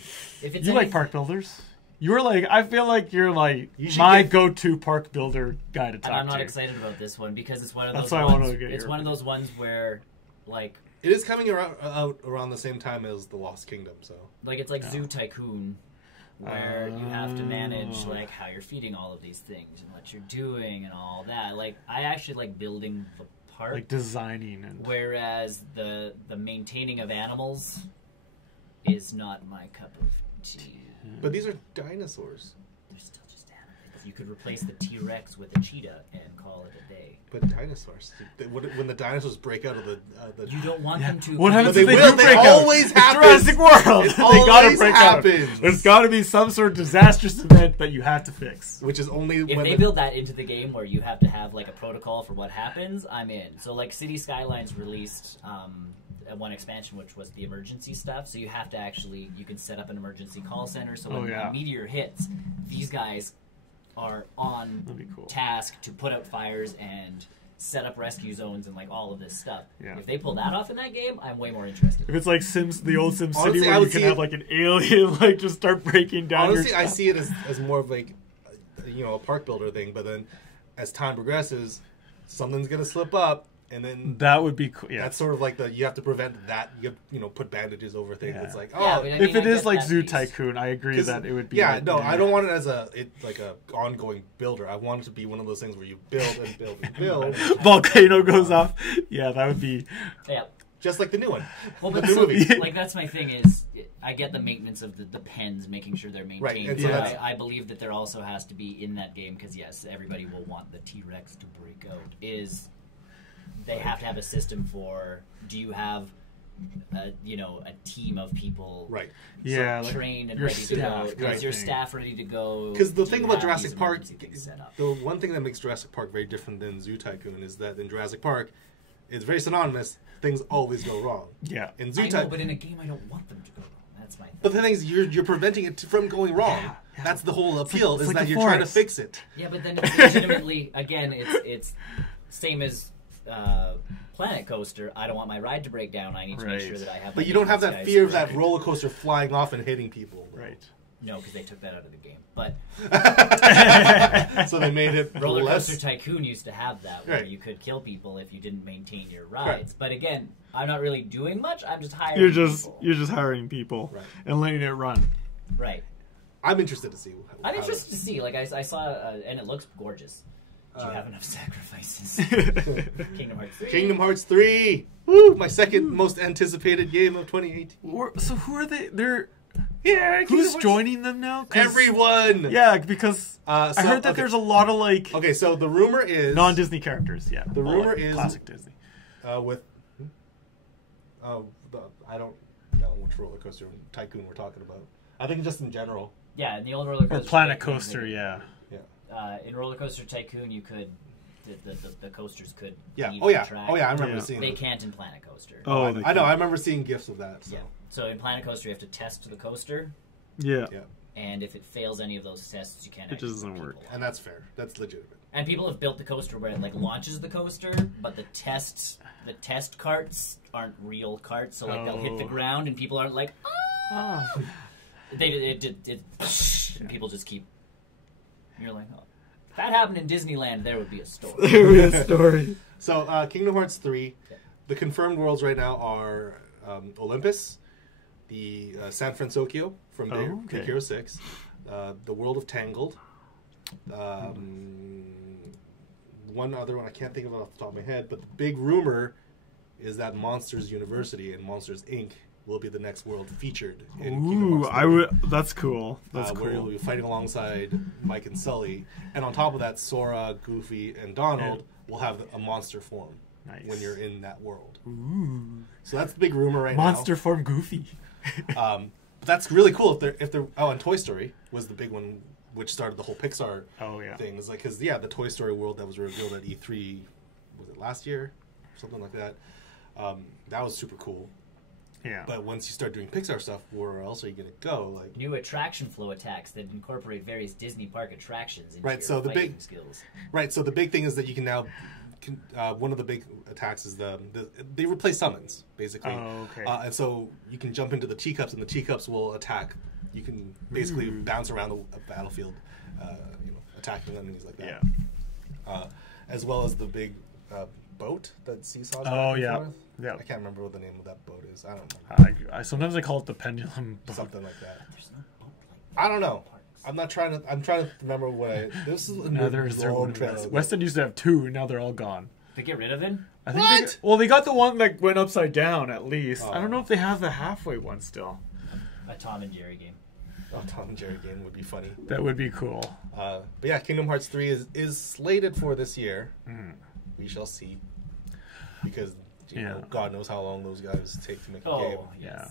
You like park builders? I feel like you're like my go-to park builder guy to talk to. And I'm not excited about this one because it's one of those That's ones. Why I want to get it's one of those ones where, like, it is coming out around the same time as The Lost Kingdom, so like it's like Zoo Tycoon, where you have to manage like how you're feeding all of these things and what you're doing and all that. Like, I actually like building the park, like designing, whereas the maintaining of animals is not my cup of tea. But these are dinosaurs. They're still just animals. You could replace the T-Rex with a cheetah and call it a day. But dinosaurs, when the dinosaurs break out of the you don't want them to. What happens if they do break out? Always happens. Jurassic World. It They gotta break happens. out. There's got to be some sort of disastrous event that you have to fix. Which is only if they build that into the game where you have to have like a protocol for what happens, I'm in. So like City Skylines released one expansion, which was the emergency stuff. So you have to you can set up an emergency call center. So when a meteor hits, these guys are on task to put out fires and set up rescue zones and like all of this stuff. Yeah. If they pull that off in that game, I'm way more interested. If it's like the old Sim City where you can have like an alien like just start breaking down. Honestly, I see it as more of like a park builder thing. But then as time progresses, something's gonna slip up. And then that would be cool. Yeah. That's sort of like you have to prevent that. You put bandages over things. Yeah. It's like if it is like Zoo Tycoon, I agree that it would be. Yeah, I don't want it as a ongoing builder. I want it to be one of those things where you build and build and build. Volcano goes off. Yeah, that would be. Yeah. Just like the new one. Well, but like that's my thing is I get the maintenance of the pens, making sure they're maintained. Right. So I believe that there also has to be in that game because yes, everybody will want the T-Rex to break out. They have to have a system for. Do you have, a team of people, right? Yeah, trained and ready to go. Is your staff ready to go? Because the thing about Jurassic Park, the one thing that makes Jurassic Park very different than Zoo Tycoon is that in Jurassic Park, it's very synonymous. Things always go wrong. Yeah. In Zoo Tycoon, but in a game, I don't want them to go wrong. That's my thing. But the thing is, you're preventing it from going wrong. Yeah. That's the whole appeal. Is that you're trying to fix it. Yeah, but then it's legitimately again, it's same as. Planet Coaster, I don't want my ride to break down. I need to make sure that I have. But you don't have that fear of that roller coaster flying off and hitting people, right? No, because they took that out of the game. But so they made it Roller Coaster Tycoon used to have that, where you could kill people if you didn't maintain your rides. Right. But again, I'm not really doing much. I'm just hiring. You're just hiring people and letting it run. Right. I'm interested to see. I'm interested to see. Like I saw, and it looks gorgeous. Do you have enough sacrifices? Kingdom Hearts 3. Kingdom Hearts 3. Woo! My second most anticipated game of 2018. So who are they? Who's joining them now? Everyone. Yeah, because I heard that there's a lot of like. Okay, so the rumor is non-Disney characters. Yeah, the rumor is classic Disney. I don't know which roller coaster tycoon we're talking about. I think just in general. Yeah, in the old roller coaster. Or Planet Coaster. Yeah. In Roller Coaster Tycoon, you could the coasters could. Yeah. Oh yeah. I remember seeing. They can't in Planet Coaster. Oh, I know. I remember seeing GIFs of that. So. Yeah. So in Planet Coaster, you have to test the coaster. Yeah. And if it fails any of those tests, you can't. It just doesn't work. And that's fair. That's legitimate. And people have built the coaster where it like launches the coaster, but the test carts aren't real carts, so like they'll hit the ground and people aren't like, oh. And people just keep. You're like, oh. If that happened in Disneyland, there would be a story. There would be a story. So, Kingdom Hearts 3, the confirmed worlds right now are Olympus, the San Francisco from Big Hero 6, the world of Tangled, one other one I can't think of off the top of my head, but the big rumor is that Monsters University and Monsters Inc. will be the next world featured in Kingdom Hearts 3. That's cool. That's cool. Where you'll be fighting alongside Mike and Sully. And on top of that, Sora, Goofy, and Donald will have a monster form when you're in that world. Ooh. So that's the big rumor right monster form Goofy. But that's really cool if they're and Toy Story was the big one which started the whole Pixar thing. It's like, because the Toy Story world that was revealed at E3, was it last year? Something like that. That was super cool. Yeah. But once you start doing Pixar stuff, where else are you going to go? Like new attraction flow attacks that incorporate various Disney park attractions into your fighting skills. Right. So the big thing is that you can now. One of the big attacks is they replace summons basically. Oh, okay. And so you can jump into the teacups, and the teacups will attack. You can basically bounce around the battlefield, attacking enemies like that. Yeah. As well as the big boat that Seesaw's. Oh yeah. Yeah. I can't remember what the name of that boat is. I don't know. I sometimes I call it the pendulum boat. Something like that. I don't know. I'm trying to remember what this is. West End used to have 2, and now they're all gone. They get rid of it? I think they got the one that went upside down at least. I don't know if they have the halfway one still. A Tom and Jerry game. Oh, Tom and Jerry game would be funny. That would be cool. But yeah, Kingdom Hearts 3 is slated for this year. Mm. We shall see. Because, you know, God knows how long those guys take to make a game. Yeah.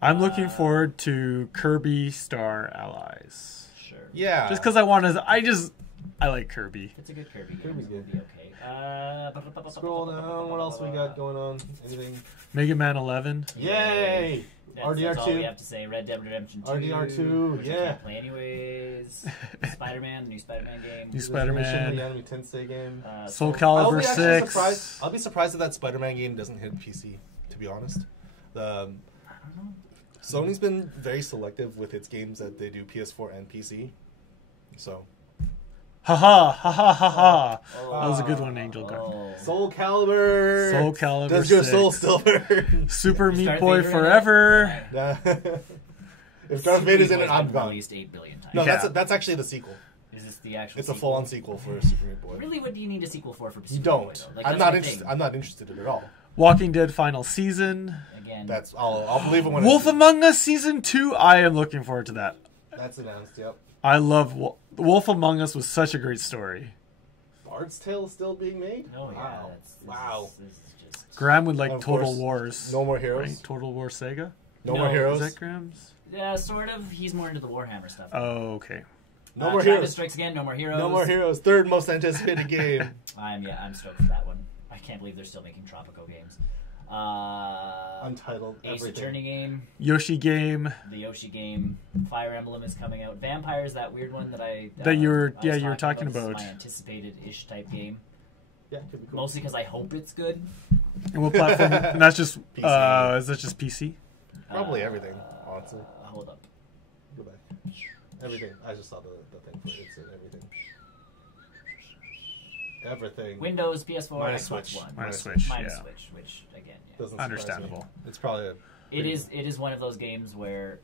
I'm looking forward to Kirby Star Allies. Sure. Yeah. Just because I like Kirby. It's a good Kirby game. Kirby's It'll good. be okay. Scroll down. What else we got going on? Anything? Mega Man 11. Yay! That's all we have to say. Red Dead Redemption 2. RDR2, which I can't play anyways. Spider-Man, new Spider-Man game. New Spider-Man. The Anime Tensei game. Soul Calibur 6. I'll be surprised if that Spider-Man game doesn't hit PC, to be honest. I don't know. Sony's been very selective with its games that they do PS4 and PC. So. Ha ha. That was a good one, Angel Guard. Soul Calibur. Soul Calibur. Does your soul still burn? Super Meat Boy Forever. If Darth Vader's in it, I'm gone. Released 8 billion times. No, that's actually the sequel. Is this the actual? It's a full-on sequel for Super Meat Boy. Really, what do you need a sequel for Super You Meat don't. Boy, though? Like, I'm not interested. I'm not interested in it at all. Walking Dead Final Season. Again, I'll believe it when Wolf Among Us Season 2. I am looking forward to that. That's announced. Yep. I love Wolf Among Us. Was such a great story. Bard's Tale still being made? Oh yeah. Wow. This is just... Graham would like Of Total course, Wars. No More Heroes. Right? Total War Sega. No More Heroes. Is that Graham's? Yeah, sort of. He's more into the Warhammer stuff. Oh, okay. No More Travis Heroes. Strikes Again. No More Heroes. No More Heroes. Third most anticipated game. I'm stoked for that one. I can't believe they're still making Tropico games. Untitled. Ace Everything. Attorney game. Yoshi game. The Yoshi game. Fire Emblem is coming out. Vampires, that weird one that I you were This talking is about. my anticipated-ish type game. Yeah, could be cool. Mostly because I hope it's good. And what platform? And that's just PC. is that just PC? Probably everything, honestly. Hold up. Go back. Everything. I just saw the thing for it. It's everything. Everything. Windows, PS4, Minus Xbox Switch. One. Minus Switch. Minus Yeah. Switch, which again, yeah. Doesn't surprise Understandable. me. It's probably It is one of those games where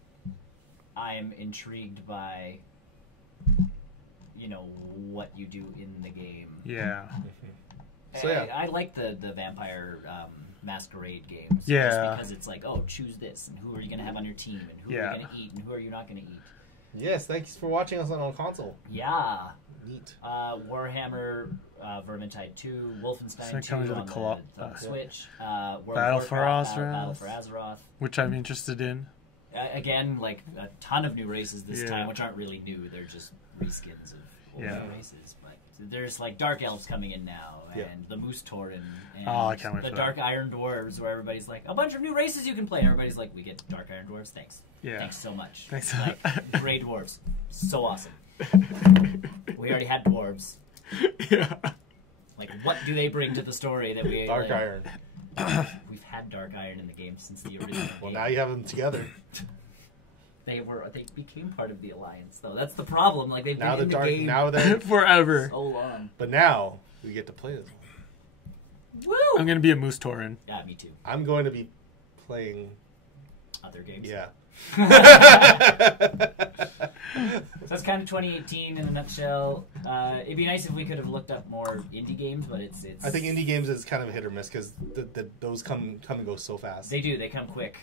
I am intrigued by, you know, what you do in the game. Yeah. So, yeah. I like the Vampire Masquerade games. Yeah. Just because it's like, oh, choose this, and who are you going to have on your team, and who are you going to eat, and who are you not going to eat. Yes, thanks for watching us on console. Yeah. Neat. Warhammer Vermintide 2, Wolfenstein 2 coming to the on co-op, the Switch. World of Battle for Warcraft, Azeroth. Battle for Azeroth. Which I'm interested in. Again, like a ton of new races this Yeah. time, which aren't really new. They're just reskins of older Yeah. races. But there's like Dark Elves coming in now, and Yeah. the Moose Tauren, and Oh, I can't wait the for Dark Iron Dwarves, where everybody's like, a bunch of new races you can play. And everybody's like, we get Dark Iron Dwarves, thanks. Yeah. Thanks so much. Thanks. Like, Grey Dwarves, so awesome. We already had dwarves. Yeah. Like, what do they bring to the story that we... Dark like, Iron. We've had Dark Iron in the game since the original Well, game. now you have them together. They became part of the Alliance, though. That's the problem. Like, they've Now been the in dark. the game Now they're. Forever. so long. But now we get to play this one. Woo! I'm gonna be a Moose Tauren. Yeah, me too. I'm going to be playing. Other games. Yeah. So that's kind of 2018 in a nutshell. It'd be nice if we could have looked up more indie games, but it's. I think indie games is kind of a hit or miss because those come and go so fast. They do. They come quick.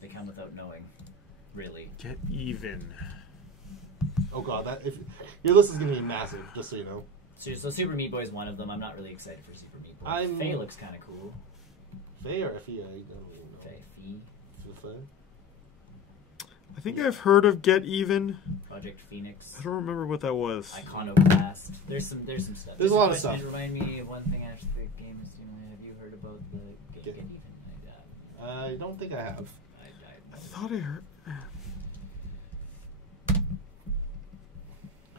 They come without knowing, really. Get even. Oh god, your list is going to be massive. Just so you know. So Super Meat Boy is one of them. I'm not really excited for Super Meat Boy. Faye looks kind of cool. Faye or Fee? I don't even know. Faye. I think I've heard of Get Even. Project Phoenix. I don't remember what that was. Iconoclast. There's some stuff. There's a lot of stuff. It remind me of one thing after the game is, have you heard about the Get Even? I don't think I have. I thought I heard.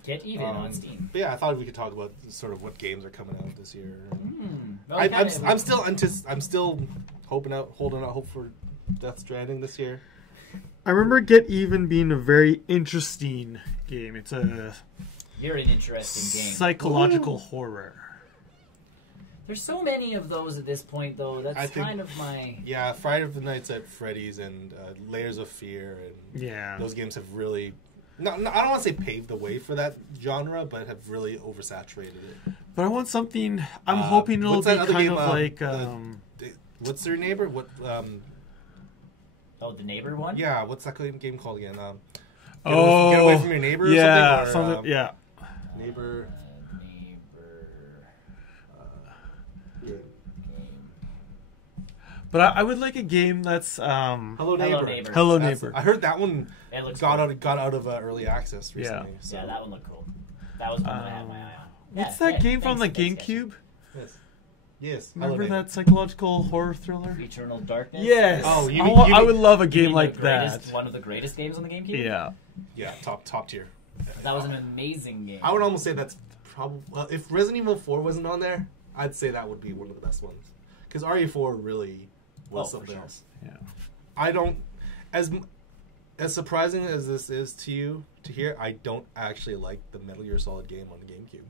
Get Even on Steam. But yeah, I thought we could talk about sort of what games are coming out this year. Well, I'm still holding out hope for Death Stranding this year. I remember Get Even being a very interesting game. It's a You're an interesting game. psychological horror. There's so many of those at this point, though. That's kind of my... Yeah, Friday the Nights at Freddy's and Layers of Fear, and Yeah. those games have really... No, I don't want to say paved the way for that genre, but have really oversaturated it. But I want something... I'm hoping it'll what's be that other kind game, of like... What's their neighbor? What? Oh, the neighbor one? Yeah, what's that game called again? Get Oh, away from your neighbor. yeah, or something. yeah. Neighbor. But I would like a game that's Hello Neighbor. Hello Neighbor. I heard that one got cool. out of early access recently. Yeah. So. Yeah, that one looked cool. That was one that I had my eye on. What's that game from the GameCube? Yes. Remember that psychological horror thriller? Eternal Darkness? Yes. Oh, I would love a game like that. One of the greatest games on the GameCube? Yeah. Yeah, top tier. That was an amazing game. I would almost say that's probably... Well, if Resident Evil 4 wasn't on there, I'd say that would be one of the best ones. Because RE4 really was something else. Yeah. I don't... As surprising as this is to you to hear, I don't actually like the Metal Gear Solid game on the GameCube.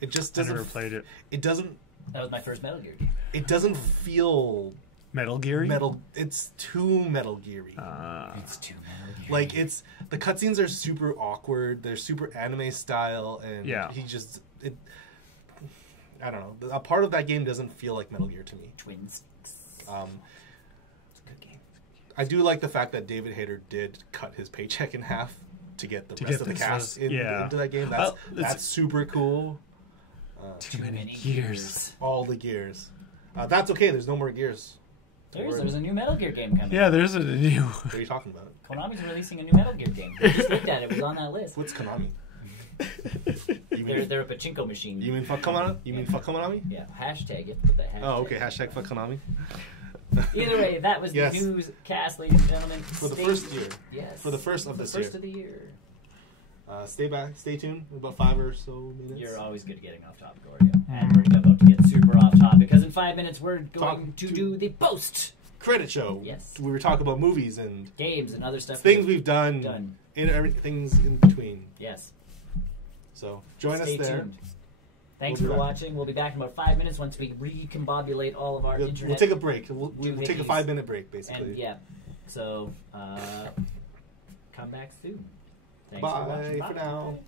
It just doesn't... I never played it. It doesn't... That was my first Metal Gear game. It doesn't feel... Metal Gear? It's too Metal Geary. It's too Metal Gear. Like, it's... The cutscenes are super awkward. They're super anime style. And he just... I don't know. A part of that game doesn't feel like Metal Gear to me. Twins. It's a good game. I do like the fact that David Hayter did cut his paycheck in half to get the rest of the cast into that game. That's super cool. Too many gears. All the gears. That's okay. There's no more gears. There's a new Metal Gear game coming. Yeah, there's a new... What are you talking about? Konami's releasing a new Metal Gear game. I just looked at it. It was on that list. What's Konami? They're a pachinko machine. You mean fuck Konami? You mean fuck Konami? Yeah. Hashtag. You have to put that hashtag. Oh, okay. Hashtag fuck Konami. Either way, that was the newscast, ladies and gentlemen. For the first year. Yes. For the first of this year. First of the year. Stay tuned. About 5 or so minutes. You're always good at getting off topic, Oreo. And we're about to get super off topic because in 5 minutes we're going to do the post credit show. Yes. We were talking about movies and games and other stuff. Things we've done. Things in between. Yes. So join us there. Stay tuned. Thanks for watching. We'll be back in about 5 minutes once we recombobulate all of our internet. We'll take a break. We'll take a 5-minute break, basically. And, yeah. So, come back soon. Thanks Bye for now.